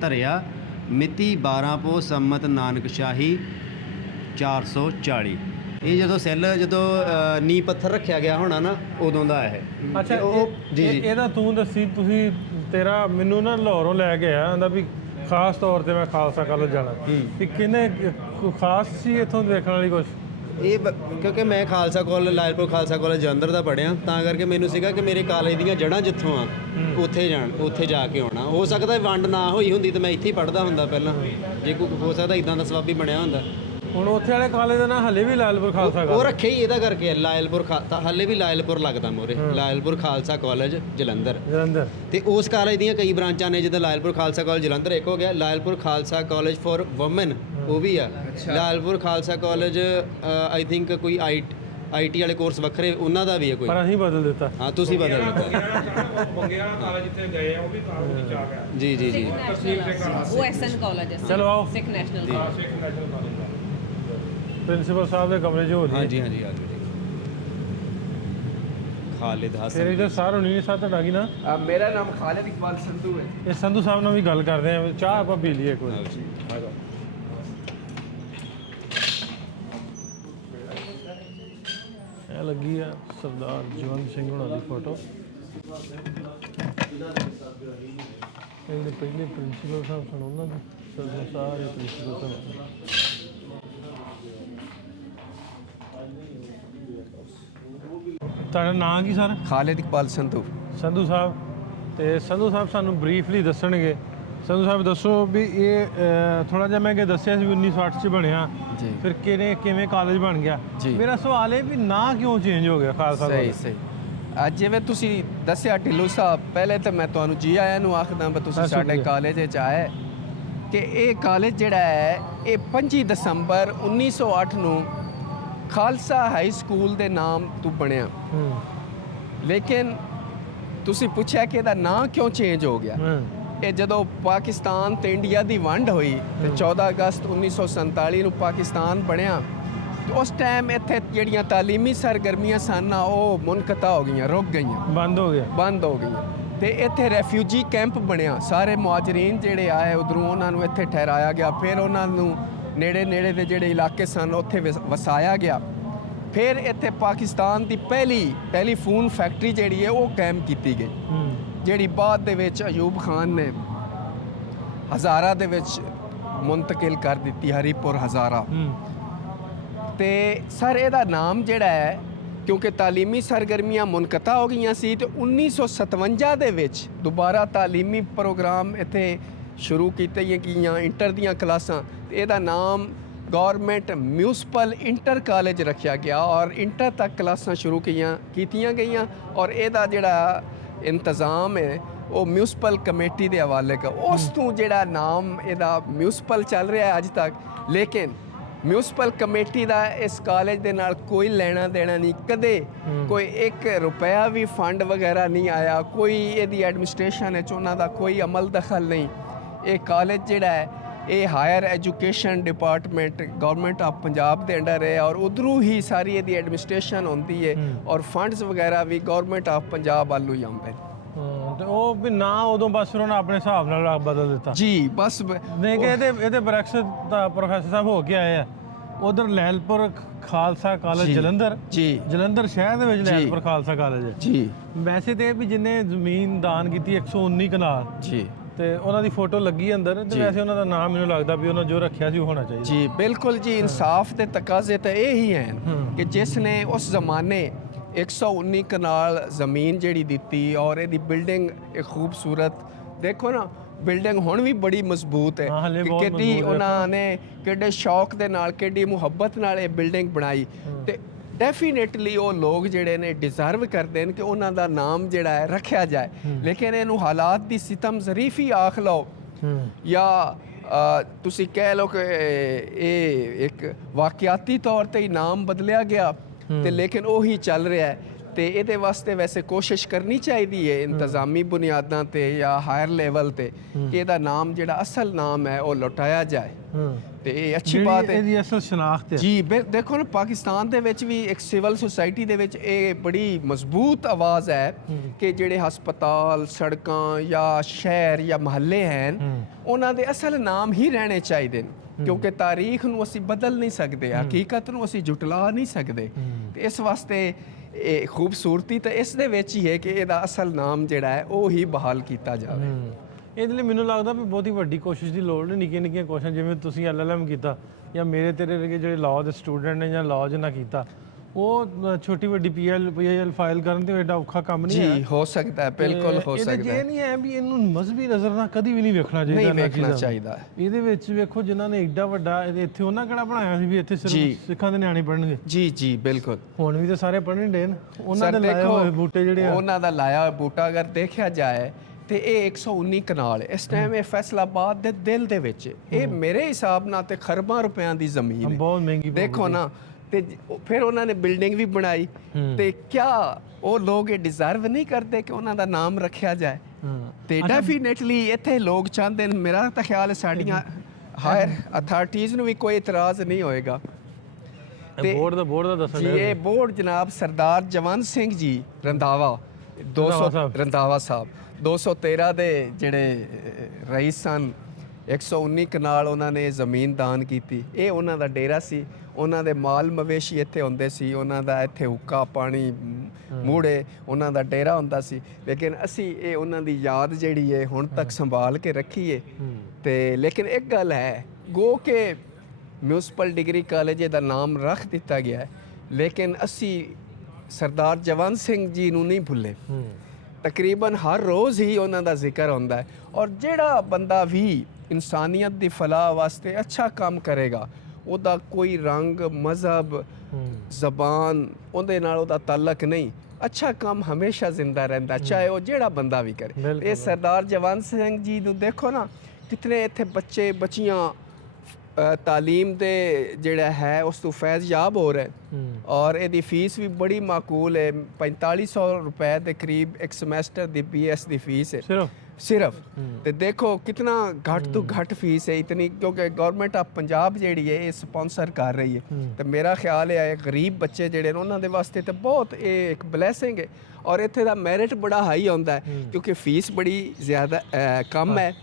ਧਰਿਆ, ਮਿਤੀ 12 ਪੋਹ ਸੰਮਤ ਨਾਨਕਸ਼ਾਹੀ 440। ਇਹ ਜਦੋਂ ਨੀਂਹ ਪੱਥਰ ਰੱਖਿਆ ਗਿਆ ਹੋਣਾ ਨਾ, ਉਦੋਂ ਦਾ ਇਹ। ਅੱਛਾ, ਉਹ ਜੀ ਇਹਦਾ ਤੂੰ ਦੱਸੀ, ਤੁਸੀਂ ਤੇਰਾ ਮੈਨੂੰ ਨਾ ਲਾਹੌਰੋਂ ਲੈ ਕੇ ਆਇਆ ਕਹਿੰਦਾ ਵੀ ਖਾਸ ਤੌਰ ਤੇ ਮੈਂ ਖਾਲਸਾ ਕਾਲਜ ਜਾਣਾ, ਵੀ ਕਿਹਨੇ ਖਾਸ ਸੀ ਇੱਥੋਂ ਦੇਖਣ ਵਾਲੀ ਕੁਛ? ਕਿਉਂਕਿ ਮੈਂ ਖਾਲਸਾ ਕਾਲਜ, ਲਾਇਲਪੁਰ ਖਾਲਸਾ ਕਾਲਜ ਜਲੰਧਰ ਦਾ ਪੜ੍ਹਿਆ, ਤਾਂ ਕਰਕੇ ਮੈਨੂੰ ਸੀਗਾ ਕਿ ਮੇਰੇ ਕਾਲਜ ਦੀਆਂ ਜੜ੍ਹਾਂ ਜਿੱਥੋਂ ਆ ਉੱਥੇ ਜਾ ਕੇ ਆਉਣਾ। ਹੋ ਸਕਦਾ ਵੰਡ ਨਾ ਹੋਈ ਹੁੰਦੀ ਤਾਂ ਮੈਂ ਇੱਥੇ ਹੀ ਪੜ੍ਹਦਾ ਹੁੰਦਾ ਪਹਿਲਾਂ, ਜੇ ਕੋਈ ਹੋ ਸਕਦਾ ਇੱਦਾਂ ਦਾ ਸਬੱਬ ਵੀ ਬਣਿਆ ਹੁੰਦਾ। ਹੁਣ ਉੱਥੇ ਵਾਲੇ ਕਾਲਜ ਦਾ ਨਾਂ ਹਲੇ ਵੀ ਲਾਇਲਪੁਰ ਖਾਲਸਾ ਕਾਲਜ, ਉਹ ਰੱਖੇ ਹੀ ਇਹਦਾ ਕਰਕੇ ਲਾਇਲਪੁਰ ਹਲੇ ਵੀ ਲਾਇਲਪੁਰ ਲੱਗਦਾ ਮੋਰੇ, ਲਾਇਲਪੁਰ ਖਾਲਸਾ ਕਾਲਜ ਜਲੰਧਰ। ਤੇ ਉਸ ਕਾਲਜ ਦੀਆਂ ਕਈ ਬ੍ਰਾਂਚਾਂ ਨੇ, ਜਿੱਦਾਂ ਲਾਇਲਪੁਰ ਖਾਲਸਾ ਕਾਲਜ ਜਲੰਧਰ ਇੱਕ ਹੋ ਗਿਆ, Lyallpur Khalsa college for woman ਉਹ ਵੀ ਆ, Lyallpur Khalsa college I think ਕੋਈ ਆਈਟੀ ਵਾਲੇ ਕੋਰਸ ਵੱਖਰੇ ਉਹਨਾਂ ਦਾ ਵੀ ਹੈ ਕੋਈ, ਪਰ ਅਸੀਂ ਬਦਲ ਦਿੱਤਾ। ਹਾਂ, ਤੁਸੀਂ ਬਦਲ ਦਿੱਤਾ। ਬੰਗਿਆ ਕਾਲਜ ਜਿੱਥੇ ਗਏ ਆ ਉਹ ਵੀ ਕਾਲਜ ਵਿੱਚ ਆ ਗਿਆ। ਜੀ ਜੀ ਜੀ, ਉਹ ਐਸਐਨ ਕਾਲਜ ਹੈ। ਚਲੋ ਆਓ ਸਿੱਖ ਨੈਸ਼ਨਲ ਕਾਲਜ। ਪ੍ਰਿੰਸੀਪਲ ਸਾਹਿਬ ਦੇ ਕਮਰੇ 'ਚ ਹੋ ਜੀ। ਹਾਂਜੀ ਹਾਂਜੀ, ਆ ਜਾਓ। ਖਾਲਿਦ ਹਸਨ ਤੇਰੇ ਇਧਰ ਸਾਰ ਹੋਣੀ ਨਹੀਂ, ਸਾਹ ਤੁਹਾਡਾ ਕੀ ਨਾ? ਮੇਰਾ ਨਾਮ ਖਾਲਿਦ ਇਕਬਾਲ ਸੰਧੂ ਹੈ। ਇਹ ਸੰਧੂ ਸਾਹਿਬ ਨਾਲ ਵੀ ਗੱਲ ਕਰਦੇ ਆ, ਚਾਹ ਆਪਾਂ ਪੀ ਲਈਏ ਕੋਈ। ਇਹ ਲੱਗੀ ਆ ਸਰਦਾਰ ਜਵੰਤ ਸਿੰਘ ਹੁਣਾਂ ਦੀ ਫੋਟੋ। ਇਹ ਜਿਹੜੇ ਪਹਿਲੇ ਪ੍ਰਿੰਸੀਪਲ ਸਾਹਿਬ ਸਨ ਉਹਨਾਂ ਦੇ ਸਾਰੇ ਪ੍ਰਿੰਸੀਪਲ ਸਾਹਿਬ। ਤੁਹਾਡਾ ਨਾਂ ਕੀ ਸਰ? ਖਾਲਿਦ ਇਕਬਾਲ ਸੰਧੂ। ਸੰਧੂ ਸਾਹਿਬ। ਤੇ ਸੰਧੂ ਸਾਹਿਬ ਸਾਨੂੰ ਬਰੀਫਲੀ ਦੱਸਣਗੇ। ਸੰਧੂ ਸਾਹਿਬ ਦੱਸੋ ਵੀ ਇਹ ਥੋੜਾ ਜਿਹਾ ਮੈਂ ਕਿ ਦੱਸਿਆ ਸੀ ਵੀ 1908 ਚ ਬਣਿਆ, ਜੀ। ਫਿਰ ਕਿਵੇਂ ਕਾਲਜ ਬਣ ਗਿਆ। ਜੀ। ਮੇਰਾ ਸਵਾਲ ਹੈ ਵੀ ਨਾਂ ਕਿਉਂ ਚੇਂਜ ਹੋ ਗਿਆ ਖਾਲਸਾ ਸਹੀ ਕਾਲਜ? ਸਹੀ। ਅੱਜ ਜਿਵੇਂ ਤੁਸੀਂ ਦੱਸਿਆ ਢਿੱਲੋਂ ਸਾਹਿਬ, ਪਹਿਲੇ ਤਾਂ ਮੈਂ ਤੁਹਾਨੂੰ ਜੀ ਆਇਆਂ ਨੂੰ ਆਖਦਾ ਵੀ ਤੁਸੀਂ ਬਹੁਤ ਸਾਡੇ ਸ਼ੁਕਰੀਆ। ਕਾਲਜ ਵਿੱਚ ਆਏ ਕਿ ਇਹ ਕਾਲਜ ਜਿਹੜਾ ਹੈ ਇਹ 25 ਦਸੰਬਰ 1908 ਨੂੰ ਖਾਲਸਾ ਹਾਈ ਸਕੂਲ ਦੇ ਨਾਮ ਤੋਂ ਬਣਿਆ। ਲੇਕਿਨ ਤੁਸੀਂ ਪੁੱਛਿਆ ਕਿ ਇਹਦਾ ਨਾਂ ਕਿਉਂ ਚੇਂਜ ਹੋ ਗਿਆ। ਇਹ ਜਦੋਂ ਪਾਕਿਸਤਾਨ ਤੇ ਇੰਡੀਆ ਦੀ ਵੰਡ ਹੋਈ ਤੇ 14 ਅਗਸਤ 1947 ਨੂੰ ਪਾਕਿਸਤਾਨ ਬਣਿਆ, ਤੇ ਉਸ ਟਾਈਮ ਇੱਥੇ ਜਿਹੜੀਆਂ ਤਾਲੀਮੀ ਸਰਗਰਮੀਆਂ ਸਨ ਉਹ ਮੁਨਕਤਾ ਹੋ ਗਈਆਂ, ਰੁਕ ਗਈਆਂ, ਬੰਦ ਹੋ ਗਿਆ। ਬੰਦ ਹੋ ਗਈਆਂ। ਤੇ ਇੱਥੇ ਰੈਫਿਊਜੀ ਕੈਂਪ ਬਣਿਆ, ਸਾਰੇ ਮੁਹਾਜਰੀਨ ਜਿਹੜੇ ਆਏ ਉਧਰੋਂ ਉਹਨਾਂ ਨੂੰ ਇੱਥੇ ਠਹਿਰਾਇਆ ਗਿਆ। ਫਿਰ ਉਹਨਾਂ ਨੂੰ ਨੇੜੇ ਦੇ ਜਿਹੜੇ ਇਲਾਕੇ ਸਨ ਉੱਥੇ ਵਸਾਇਆ ਗਿਆ। ਫਿਰ ਇੱਥੇ ਪਾਕਿਸਤਾਨ ਦੀ ਪਹਿਲੀ ਟੈਲੀਫੋਨ ਫੈਕਟਰੀ ਜਿਹੜੀ ਹੈ ਉਹ ਕਾਇਮ ਕੀਤੀ ਗਈ, ਜਿਹੜੀ ਬਾਅਦ ਦੇ ਵਿੱਚ ਅਯੂਬ ਖਾਨ ਨੇ ਹਜ਼ਾਰਾ ਦੇ ਵਿੱਚ ਮੁੰਤਕਿਲ ਕਰ ਦਿੱਤੀ, ਹਰੀਪੁਰ ਹਜ਼ਾਰਾ। ਤੇ ਸਰ ਇਹਦਾ ਨਾਮ ਜਿਹੜਾ ਹੈ ਕਿਉਂਕਿ ਤਾਲੀਮੀ ਸਰਗਰਮੀਆਂ ਮੁਨਕਤਾ ਹੋ ਗਈਆਂ ਸੀ ਤੇ 1957 ਦੇ ਵਿੱਚ ਦੁਬਾਰਾ ਤਾਲੀਮੀ ਪ੍ਰੋਗਰਾਮ ਇੱਥੇ ਸ਼ੁਰੂ ਕੀਤੇ ਗਈਆਂ, ਇੰਟਰ ਦੀਆਂ ਕਲਾਸਾਂ, ਤੇ ਇਹਦਾ ਨਾਮ ਗਵਰਨਮੈਂਟ ਮਿਊਨਿਸਪਲ ਇੰਟਰ ਕਾਲਜ ਰੱਖਿਆ ਗਿਆ ਔਰ ਇੰਟਰ ਤੱਕ ਕਲਾਸਾਂ ਸ਼ੁਰੂ ਕੀਤੀਆਂ ਗਈਆਂ। ਔਰ ਇਹਦਾ ਜਿਹੜਾ ਇੰਤਜ਼ਾਮ ਹੈ ਉਹ ਮਿਊਨਿਸਪਲ ਕਮੇਟੀ ਦੇ ਹਵਾਲੇ ਕਰ, ਉਸ ਤੋਂ ਜਿਹੜਾ ਨਾਮ ਇਹਦਾ ਮਿਊਨਿਸਪਲ ਚੱਲ ਰਿਹਾ ਅੱਜ ਤੱਕ। ਲੇਕਿਨ ਮਿਊਨਿਸਪਲ ਕਮੇਟੀ ਦਾ ਇਸ ਕਾਲਜ ਦੇ ਨਾਲ ਕੋਈ ਲੈਣਾ ਦੇਣਾ ਨਹੀਂ, ਕਦੇ ਕੋਈ 1 ਰੁਪਇਆ ਵੀ ਫੰਡ ਵਗੈਰਾ ਨਹੀਂ ਆਇਆ, ਕੋਈ ਇਹਦੀ ਐਡਮਿਨਿਸਟ੍ਰੇਸ਼ਨ ਵਿੱਚ ਉਹਨਾਂ ਦਾ ਕੋਈ ਅਮਲ ਦਖਲ ਨਹੀਂ। ਇਹ ਕਾਲਜ ਜਿਹੜਾ ਹੈ ਇਹ higher education department government of Punjab ਦੇ ਅੰਡਰ ਹੈ ਔਰ ਉਧਰੋਂ ਹੀ ਸਾਰੀ ਇਹਦੀ ਐਡਮਿਨਿਸਟ੍ਰੇਸ਼ਨ ਹੁੰਦੀ ਹੈ ਔਰ ਫੰਡਸ ਵਗੈਰਾ ਵੀ ਗਵਰਨਮੈਂਟ ਆਫ ਪੰਜਾਬ ਵੱਲੋਂ ਹੀ ਆਉਂਦੇ ਨੇ। ਤੇ ਉਹ ਵੀ ਨਾਂ ਉਦੋਂ ਬਸ ਫਿਰ ਉਹਨਾਂ ਆਪਣੇ ਹਿਸਾਬ ਨਾਲ ਬਦਲ ਦਿੱਤਾ ਜੀ ਬਸ। ਨਹੀਂ ਕਿ ਇਹਦੇ ਬਰੈਕਸ ਦਾ ਪ੍ਰੋਫੈਸਰ ਸਾਹਿਬ ਹੋ ਕੇ ਆਏ ਆ ਉਧਰ ਲੈਲਪੁਰ ਖਾਲਸਾ ਕਾਲਜ ਜਲੰਧਰ। ਜੀ ਜਲੰਧਰ ਸ਼ਹਿਰ ਦੇ ਵਿੱਚ ਲੈਲਪੁਰ ਖਾਲਸਾ ਕਾਲਜ ਹੈ ਜੀ। ਵੈਸੇ ਤੇ ਵੀ ਜਿੰਨੇ ਜ਼ਮੀਨ ਦਾਨ ਕੀਤੀ 119 ਕਨਾਲ ਜੀ ਤੇ ਉਹਨਾਂ ਦੀ ਫੋਟੋ ਲੱਗੀ ਅੰਦਰ, ਤੇ ਵੈਸੇ ਉਹਨਾਂ ਦਾ ਨਾਮ ਮੈਨੂੰ ਲੱਗਦਾ ਵੀ ਉਹਨਾਂ ਜੋ ਰੱਖਿਆ ਸੀ ਉਹ ਹੋਣਾ ਚਾਹੀਦਾ। ਜੀ ਬਿਲਕੁਲ ਜੀ। ਇਨਸਾਫ ਦੇ ਤਕਾਜ਼ੇ ਤਾਂ ਇਹ ਹੀ ਹਨ ਕਿ ਜਿਸ ਨੇ ਉਸ ਜ਼ਮਾਨੇ 119 ਕਨਾਲ ਜ਼ਮੀਨ ਜਿਹੜੀ ਦਿੱਤੀ ਔਰ ਇਹਦੀ ਬਿਲਡਿੰਗ ਇੱਕ ਖੂਬਸੂਰਤ, ਦੇਖੋ ਨਾ ਬਿਲਡਿੰਗ ਹੁਣ ਵੀ ਬੜੀ ਮਜ਼ਬੂਤ ਹੈ ਕਿ ਕਿੰਨੀ ਉਹਨਾਂ ਨੇ ਕਿਹੜੇ ਸ਼ੌਕ ਦੇ ਨਾਲ ਕਿਹੜੀ ਮੁਹੱਬਤ ਨਾਲ ਇਹ ਬਿਲਡਿੰਗ ਬਣਾਈ। ਤੇ ਡੈਫੀਨੇਟਲੀ ਉਹ ਲੋਕ ਜਿਹੜੇ ਨੇ ਡਿਜ਼ਰਵ ਕਰਦੇ ਨੇ ਕਿ ਉਹਨਾਂ ਦਾ ਨਾਮ ਜਿਹੜਾ ਹੈ ਰੱਖਿਆ ਜਾਏ। ਲੇਕਿਨ ਇਹਨੂੰ ਹਾਲਾਤ ਦੀ ਸਿਤਮ ਜ਼ਰੀਫੀ ਆਖ ਲਓ ਜਾਂ ਤੁਸੀਂ ਕਹਿ ਲਓ ਕਿ ਇਹ ਇੱਕ ਵਾਕਿਆਤੀ ਤੌਰ ਤੇ ਹੀ ਨਾਮ ਬਦਲਿਆ ਗਿਆ, ਤੇ ਲੇਕਿਨ ਉਹੀ ਚੱਲ ਰਿਹਾ ਹੈ। ਤੇ ਇਹਦੇ ਵਾਸਤੇ ਵੈਸੇ ਕੋਸ਼ਿਸ਼ ਕਰਨੀ ਚਾਹੀਦੀ ਹੈ ਇੰਤਜ਼ਾਮੀ ਬੁਨਿਆਦਾਂ ਤੇ ਜਾਂ ਹਾਇਰ ਲੈਵਲ ਤੇ ਕਿ ਇਹਦਾ ਨਾਮ ਜਿਹੜਾ ਅਸਲ ਨਾਮ ਹੈ ਉਹ ਲੁਟਾਇਆ ਜਾਏ। ਤੇ ਇਹ ਅੱਛੀ ਬਾਤ ਹੈ, ਇਹਦੀ ਅਸਲ ਸ਼ਨਾਖਤ ਹੈ। ਜੀ ਦੇਖੋ ਨਾ ਪਾਕਿਸਤਾਨ ਦੇ ਵਿੱਚ ਵੀ ਇੱਕ ਸਿਵਲ ਸੁਸਾਇਟੀ ਦੇ ਵਿੱਚ ਇਹ ਬੜੀ ਮਜ਼ਬੂਤ ਆਵਾਜ਼ ਹੈ ਕਿ ਜਿਹੜੇ ਹਸਪਤਾਲ, ਸੜਕਾਂ ਜਾਂ ਸ਼ਹਿਰ ਜਾਂ ਮਹੱਲੇ ਹਨ ਉਹਨਾਂ ਦੇ ਅਸਲ ਨਾਮ ਹੀ ਰਹਿਣੇ ਚਾਹੀਦੇ ਨੇ, ਕਿਉਂਕਿ ਤਾਰੀਖ ਨੂੰ ਅਸੀਂ ਬਦਲ ਨਹੀਂ ਸਕਦੇ, ਹਕੀਕਤ ਨੂੰ ਅਸੀਂ ਜੁਟਲਾ ਨਹੀਂ ਸਕਦੇ। ਤੇ ਇਸ ਵਾਸਤੇ ਇਹ ਖੂਬਸੂਰਤੀ ਤਾਂ ਇਸ ਦੇ ਵਿੱਚ ਹੀ ਹੈ ਕਿ ਇਹਦਾ ਅਸਲ ਨਾਮ ਜਿਹੜਾ ਹੈ ਉਹ ਹੀ ਬਹਾਲ ਕੀਤਾ ਜਾਵੇ। ਇਹਦੇ ਲਈ ਮੈਨੂੰ ਲੱਗਦਾ ਵੀ ਬਹੁਤੀ ਵੱਡੀ ਕੋਸ਼ਿਸ਼ ਦੀ ਲੋੜ ਨਹੀਂ, ਨਿੱਕੀਆਂ ਨਿੱਕੀਆਂ ਕੋਸ਼ਿਸ਼ਾਂ ਜਿਵੇਂ ਤੁਸੀਂ LLM ਕੀਤਾ ਜਾਂ ਮੇਰੇ ਤੇਰੇ ਵਰਗੇ ਜਿਹੜੇ ਲਾਅ ਦੇ ਸਟੂਡੈਂਟ ਨੇ ਜਾਂ ਲਾਅ ਜਿਹਨਾਂ ਕੀਤਾ, ਉਹ ਛੋਟੀ ਵੱਡੀ PIL ਫਾਈਲ ਕਰਨ ਤੇ ਐਡਾ ਔਖਾ ਕੰਮ ਨਹੀਂ ਹੈ। ਜੀ ਹੋ ਸਕਦਾ ਹੈ, ਬਿਲਕੁਲ ਹੋ ਸਕਦਾ ਹੈ। ਇਹ ਨਹੀਂ ਹੈ ਵੀ ਇਹਨੂੰ ਮਜ਼ਹਬੀ ਨਜ਼ਰ ਨਾਲ ਕਦੀ ਵੀ ਨਹੀਂ ਵੇਖਣਾ ਚਾਹੀਦਾ। ਨਹੀਂ ਵੇਖਣਾ ਚਾਹੀਦਾ। ਇਹਦੇ ਵਿੱਚ ਵੇਖੋ ਜਿਨ੍ਹਾਂ ਨੇ ਐਡਾ ਵੱਡਾ ਇੱਥੇ ਉਹਨਾਂ ਕਿਹੜਾ ਬਣਾਇਆ ਸੀ ਵੀ ਇੱਥੇ ਸਿਰਫ ਸਿੱਖਾਂ ਦੇ ਨਿਆਣੇ ਪੜ੍ਹਨਗੇ। ਜੀ ਜੀ ਬਿਲਕੁਲ। ਹੁਣ ਵੀ ਤਾਂ ਸਾਰੇ ਪੜ੍ਹਨ ਡੇ ਨੇ, ਉਹਨਾਂ ਦੇ ਲਾਏ ਹੋਏ ਬੂਟੇ ਜਿਹੜੇ ਆ, ਉਹਨਾਂ ਦਾ ਲਾਇਆ ਹੋਇਆ ਬੂਟਾ ਅਗਰ ਦੇਖਿਆ ਜਾਏ ਤੇ ਇਹ 119 ਕਨਾਲ ਇਸ ਟਾਈਮ ਇਹ ਫੈਸਲਾਬਾਦ ਦੇ ਦਿਲ ਦੇ ਵਿੱਚ, ਇਹ ਮੇਰੇ ਹਿਸਾਬ ਨਾਲ ਤੇ ਖਰਬਾਂ ਰੁਪਿਆਂ ਦੀ ਜ਼ਮੀਨ ਹੈ, ਬਹੁਤ ਮਹਿੰਗੀ। ਦੇਖੋ ਨਾ। ਤੇ ਫਿਰ ਉਹਨਾਂ ਨੇ ਬਿਲਡਿੰਗ ਵੀ ਬਣਾਈ, ਤੇ ਕਿਆ ਉਹ ਲੋਕ ਇਹ ਡਿਜ਼ਰਵ ਨਹੀਂ ਕਰਦੇ ਕਿ ਉਹਨਾਂ ਦਾ ਨਾਮ ਰੱਖਿਆ ਜਾਏ? ਤੇ ਡੈਫੀਨੇਟਲੀ ਇੱਥੇ ਲੋਕ ਚਾਹੁੰਦੇ ਨੇ, ਮੇਰਾ ਤਾਂ ਖਿਆਲ ਹੈ ਸਾਡੀਆਂ ਹਾਇਰ ਅਥਾਰਟੀਜ਼ ਨੂੰ ਵੀ ਕੋਈ ਇਤਰਾਜ਼ ਨਹੀਂ ਹੋਏਗਾ। ਤੇ ਬੋਰਡ ਦਾ ਦੱਸਣ ਜੀ ਇਹ ਬੋਰਡ ਜਨਾਬ ਸਰਦਾਰ ਜਵੰਤ ਸਿੰਘ ਜੀ ਰੰਧਾਵਾ 200 ਰੰਧਾਵਾ ਸਾਹਿਬ 213 ਦੇ ਜਿਹੜੇ ਰਈਸ ਸਨ, 119 ਕਨਾਲ ਉਹਨਾਂ ਨੇ ਜ਼ਮੀਨ ਦਾਨ ਕੀਤੀ। ਇਹ ਉਹਨਾਂ ਦਾ ਡੇਰਾ ਸੀ, ਉਹਨਾਂ ਦੇ ਮਾਲ ਮਵੇਸ਼ੀ ਇੱਥੇ ਹੁੰਦੇ ਸੀ, ਉਹਨਾਂ ਦਾ ਇੱਥੇ ਹੁੱਕਾ ਪਾਣੀ ਮੂੜੇ ਉਹਨਾਂ ਦਾ ਡੇਰਾ ਹੁੰਦਾ ਸੀ। ਲੇਕਿਨ ਅਸੀਂ ਇਹ ਉਹਨਾਂ ਦੀ ਯਾਦ ਜਿਹੜੀ ਹੈ ਹੁਣ ਤੱਕ ਸੰਭਾਲ ਕੇ ਰੱਖੀਏ। ਤੇ ਲੇਕਿਨ ਇੱਕ ਗੱਲ ਹੈ, ਗੋ ਕਿ ਮਿਊਨਿਸਪਲ ਡਿਗਰੀ ਕਾਲਜ ਦਾ ਨਾਮ ਰੱਖ ਦਿੱਤਾ ਗਿਆ ਹੈ, ਲੇਕਿਨ ਅਸੀਂ ਸਰਦਾਰ ਜਵੰਤ ਸਿੰਘ ਜੀ ਨੂੰ ਨਹੀਂ ਭੁੱਲੇ। ਤਕਰੀਬਨ ਹਰ ਰੋਜ਼ ਹੀ ਉਹਨਾਂ ਦਾ ਜ਼ਿਕਰ ਹੁੰਦਾ ਹੈ। ਔਰ ਜਿਹੜਾ ਬੰਦਾ ਵੀ ਇਨਸਾਨੀਅਤ ਦੀ ਫਲਾਹ ਵਾਸਤੇ ਅੱਛਾ ਕੰਮ ਕਰੇਗਾ, ਉਹਦਾ ਕੋਈ ਰੰਗ, ਮਜ਼ਹਬ, ਜ਼ਬਾਨ ਉਹਦੇ ਨਾਲ ਉਹਦਾ ਤਾਲੁਕ ਨਹੀਂ। ਅੱਛਾ ਕੰਮ ਹਮੇਸ਼ਾ ਜ਼ਿੰਦਾ ਰਹਿੰਦਾ, ਚਾਹੇ ਉਹ ਜਿਹੜਾ ਬੰਦਾ ਵੀ ਕਰੇ। ਇਹ ਸਰਦਾਰ ਜਵੰਤ ਸਿੰਘ ਜੀ ਨੂੰ ਦੇਖੋ ਨਾ, ਕਿਤਨੇ ਇੱਥੇ ਬੱਚੇ ਬੱਚੀਆਂ ਤਾਲੀਮ ਦੇ ਜਿਹੜਾ ਹੈ ਉਸ ਤੋਂ ਫੈਜ਼ਯਾਬ ਹੋ ਰਹੇ। ਔਰ ਇਹਦੀ ਫੀਸ ਵੀ ਬੜੀ ਮਾਕੂਲ ਹੈ, 4500 ਰੁਪਏ ਦੇ ਕਰੀਬ ਇੱਕ ਸਮੈਸਟਰ ਦੀ BS ਦੀ ਫੀਸ ਹੈ ਸਿਰਫ। ਤੇ ਦੇਖੋ ਕਿਤਨਾ ਘੱਟ ਤੋਂ ਘੱਟ ਫੀਸ ਹੈ ਇਤਨੀ, ਕਿਉਂਕਿ ਗਵਰਨਮੈਂਟ ਆਫ ਪੰਜਾਬ ਜਿਹੜੀ ਹੈ ਇਹ ਸਪਾਂਸਰ ਕਰ ਰਹੀ ਹੈ। ਤੇ ਮੇਰਾ ਖਿਆਲ ਹੈ ਗਰੀਬ ਬੱਚੇ ਜਿਹੜੇ ਨੇ ਉਹਨਾਂ ਦੇ ਵਾਸਤੇ ਤੇ ਬਹੁਤ ਇਹ ਇੱਕ ਬਲੈਸਿੰਗ ਹੈ। ਔਰ ਇੱਥੇ ਦਾ ਮੈਰਿਟ ਬੜਾ ਹਾਈ ਆਉਂਦਾ ਹੈ, ਕਿਉਂਕਿ ਫੀਸ ਬੜੀ ਜ਼ਿਆਦਾ ਕਮ ਹੈ।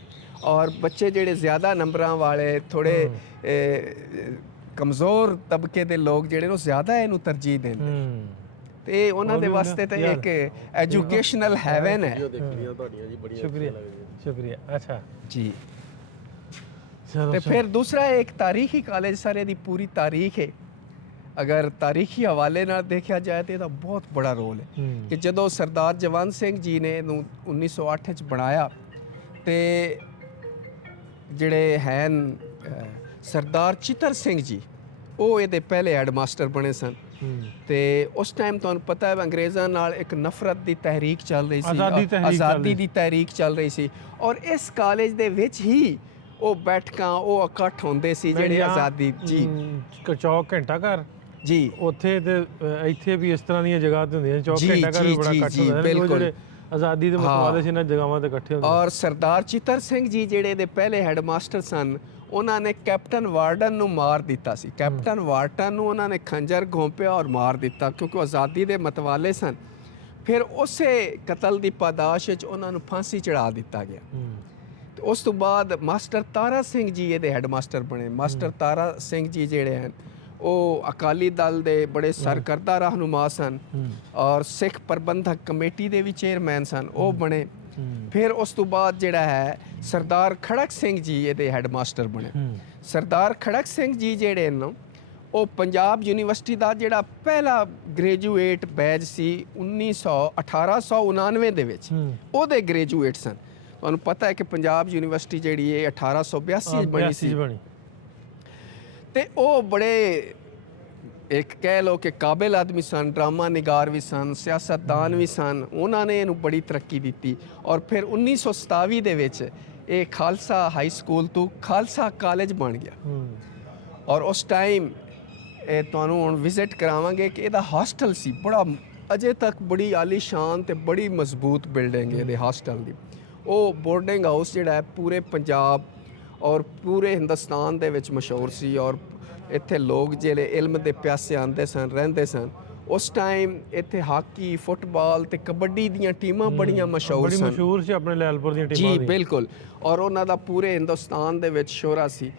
ਔਰ ਬੱਚੇ ਜਿਹੜੇ ਜ਼ਿਆਦਾ ਨੰਬਰਾਂ ਵਾਲੇ, ਥੋੜੇ ਕਮਜ਼ੋਰ ਤਬਕੇ ਦੇ ਲੋਕ ਜਿਹੜੇ ਨੂੰ ਜ਼ਿਆਦਾ ਇਹਨੂੰ ਤਰਜੀਹ ਦਿੰਦੇ ਤੇ ਉਹਨਾਂ ਦੇ ਵਾਸਤੇ ਤਾਂ ਇੱਕ ਐਜੂਕੇਸ਼ਨਲ ਹੈਵਨ ਹੈ। ਸ਼ੁਕਰੀਆ। ਅੱਛਾ ਜੀ। ਤੇ ਫਿਰ ਦੂਸਰਾ ਇੱਕ ਤਾਰੀਖੀ ਕਾਲਜ, ਸਰ ਇਹਦੀ ਪੂਰੀ ਤਾਰੀਖ ਹੈ। ਅਗਰ ਤਾਰੀਖੀ ਹਵਾਲੇ ਨਾਲ ਦੇਖਿਆ ਜਾਏ ਤਾਂ ਇਹਦਾ ਬਹੁਤ ਬੜਾ ਰੋਲ ਹੈ ਕਿ ਜਦੋਂ ਸਰਦਾਰ ਜਵੰਤ ਸਿੰਘ ਜੀ ਨੇ ਇਹਨੂੰ 1908 ਚ ਬਣਾਇਆ ਤੇ ਜਿਹੜੇ ਹਨ ਸਰਦਾਰ ਚਿੱਤਰ ਸਿੰਘ ਜੀ, ਉਹ ਇਹਦੇ ਪਹਿਲੇ ਹੈਡਮਾਸਟਰ ਬਣੇ ਸਨ। ਤੇ ਉਸ ਟਾਈਮ ਤੁਹਾਨੂੰ ਪਤਾ ਹੈ ਅੰਗਰੇਜ਼ਾਂ ਨਾਲ ਇੱਕ ਨਫ਼ਰਤ ਦੀ ਤਹਿਰੀਕ ਚੱਲ ਰਹੀ ਸੀ, ਆਜ਼ਾਦੀ ਦੀ ਤਹਿਰੀਕ ਚੱਲ ਰਹੀ ਸੀ। ਔਰ ਇਸ ਕਾਲਜ ਦੇ ਵਿੱਚ ਹੀ ਉਹ ਬੈਠਕਾਂ, ਉਹ ਇਕੱਠ ਹੁੰਦੇ ਸੀ ਜਿਹੜੇ ਆਜ਼ਾਦੀ ਜੀ ਚੌਕ ਘੰਟਾ ਘਰ ਜੀ, ਉੱਥੇ ਤੇ ਇੱਥੇ ਵੀ ਇਸ ਤਰ੍ਹਾਂ ਦੀਆਂ ਜਗ੍ਹਾ ਤੇ ਹੁੰਦੀਆਂ। ਚੌਕ ਘੰਟਾ ਘਰ ਵੀ ਬੜਾ ਇਕੱਠ ਹੁੰਦਾ, ਜਿਹੜੇ ਆਜ਼ਾਦੀ ਦੇ ਮਤਵਾਲੇ ਸੀ ਇਹਨਾਂ ਜਗ੍ਹਾਵਾਂ ਤੇ ਇਕੱਠੇ ਹੁੰਦੇ। ਔਰ ਸਰਦਾਰ ਚਿੱਤਰ ਸਿੰਘ ਜੀ ਜਿਹੜੇ ਦੇ ਪਹਿਲੇ ਹੈਡਮਾਸਟਰ ਸਨ, ਉਹਨਾਂ ਨੇ ਕੈਪਟਨ ਵਾਰਡਨ ਨੂੰ ਮਾਰ ਦਿੱਤਾ ਸੀ। ਕੈਪਟਨ ਵਾਰਡਨ ਨੂੰ ਉਹਨਾਂ ਨੇ ਖੰਜਰ ਘੋਂਪਿਆ ਔਰ ਮਾਰ ਦਿੱਤਾ, ਕਿਉਂਕਿ ਉਹ ਆਜ਼ਾਦੀ ਦੇ ਮਤਵਾਲੇ ਸਨ। ਫਿਰ ਉਸੇ ਕਤਲ ਦੀ ਪਾਦਾਸ਼ ਵਿੱਚ ਉਹਨਾਂ ਨੂੰ ਫਾਂਸੀ ਚੜਾ ਦਿੱਤਾ ਗਿਆ। ਤੇ ਉਸ ਤੋਂ ਬਾਅਦ ਮਾਸਟਰ ਤਾਰਾ ਸਿੰਘ ਜੀ ਇਹਦੇ ਹੈਡਮਾਸਟਰ ਬਣੇ। ਮਾਸਟਰ ਤਾਰਾ ਸਿੰਘ ਜੀ ਜਿਹੜੇ ਹਨ ਉਹ ਅਕਾਲੀ ਦਲ ਦੇ ਬੜੇ ਸਰਕਰਦਾ ਰਹਿਨੁਮਾ ਸਨ ਔਰ ਸਿੱਖ ਪ੍ਰਬੰਧਕ ਕਮੇਟੀ ਦੇ ਵੀ ਚੇਅਰਮੈਨ ਸਨ, ਉਹ ਬਣੇ। ਫਿਰ ਉਸ ਤੋਂ ਬਾਅਦ ਜਿਹੜਾ ਹੈ ਸਰਦਾਰ ਖੜਕ ਸਿੰਘ ਜੀ ਇਹਦੇ ਹੈਡਮਾਸਟਰ ਬਣੇ। ਸਰਦਾਰ ਖੜਕ ਸਿੰਘ ਜੀ ਜਿਹੜੇ ਨੇ ਉਹ ਪੰਜਾਬ ਯੂਨੀਵਰਸਿਟੀ ਦਾ ਜਿਹੜਾ ਪਹਿਲਾ ਗ੍ਰੈਜੂਏਟ ਬੈਚ ਸੀ 1899 ਦੇ ਵਿੱਚ, ਉਹਦੇ ਗ੍ਰੈਜੂਏਟ ਸਨ। ਤੁਹਾਨੂੰ ਪਤਾ ਹੈ ਕਿ ਪੰਜਾਬ ਯੂਨੀਵਰਸਿਟੀ ਜਿਹੜੀ ਹੈ 1882 ਚ ਬਣੀ ਸੀ। ਤੇ ਉਹ ਬੜੇ ਇੱਕ ਕਹਿ ਲਓ ਕਿ ਕਾਬਿਲ ਆਦਮੀ ਸਨ, ਡਰਾਮਾ ਨਿਗਾਰ ਵੀ ਸਨ, ਸਿਆਸਤਦਾਨ ਵੀ ਸਨ। ਉਹਨਾਂ ਨੇ ਇਹਨੂੰ ਬੜੀ ਤਰੱਕੀ ਦਿੱਤੀ। ਔਰ ਫਿਰ 1927 ਦੇ ਵਿੱਚ ਇਹ ਖਾਲਸਾ ਹਾਈ ਸਕੂਲ ਤੋਂ ਖਾਲਸਾ ਕਾਲਜ ਬਣ ਗਿਆ। ਔਰ ਉਸ ਟਾਈਮ ਇਹ ਤੁਹਾਨੂੰ ਹੁਣ ਵਿਜ਼ਿਟ ਕਰਾਵਾਂਗੇ ਕਿ ਇਹਦਾ ਹਾਸਟਲ ਸੀ ਬੜਾ, ਅਜੇ ਤੱਕ ਬੜੀ ਆਲੀਸ਼ਾਨ ਤੇ ਬੜੀ ਮਜ਼ਬੂਤ ਬਿਲਡਿੰਗ ਹੈ ਇਹਦੇ ਹਾਸਟਲ ਦੀ। ਉਹ ਬੋਰਡਿੰਗ ਹਾਊਸ ਜਿਹੜਾ ਹੈ ਪੂਰੇ ਪੰਜਾਬ ਔਰ ਪੂਰੇ ਹਿੰਦੁਸਤਾਨ ਦੇ ਵਿੱਚ ਮਸ਼ਹੂਰ ਸੀ। ਔਰ ਇੱਥੇ ਲੋਕ ਜਿਹੜੇ ਇਲਮ ਦੇ ਪਿਆਸੇ ਆਉਂਦੇ ਸਨ, ਰਹਿੰਦੇ ਸਨ। ਉਸ ਟਾਈਮ ਇੱਥੇ ਹਾਕੀ, ਫੁੱਟਬਾਲ ਤੇ ਕਬੱਡੀ ਦੀਆਂ ਟੀਮਾਂ ਬੜੀਆਂ ਮਸ਼ਹੂਰ ਸਨ। ਮਸ਼ਹੂਰ ਸੀ ਆਪਣੇ ਲੈਲਪੁਰ ਦੀਆਂ ਟੀਮਾਂ ਜੀ ਬਿਲਕੁਲ। ਔਰ ਉਹਨਾਂ ਦਾ ਪੂਰੇ ਹਿੰਦੁਸਤਾਨ ਦੇ ਵਿੱਚ ਸ਼ੋਹਰਾ ਸੀ।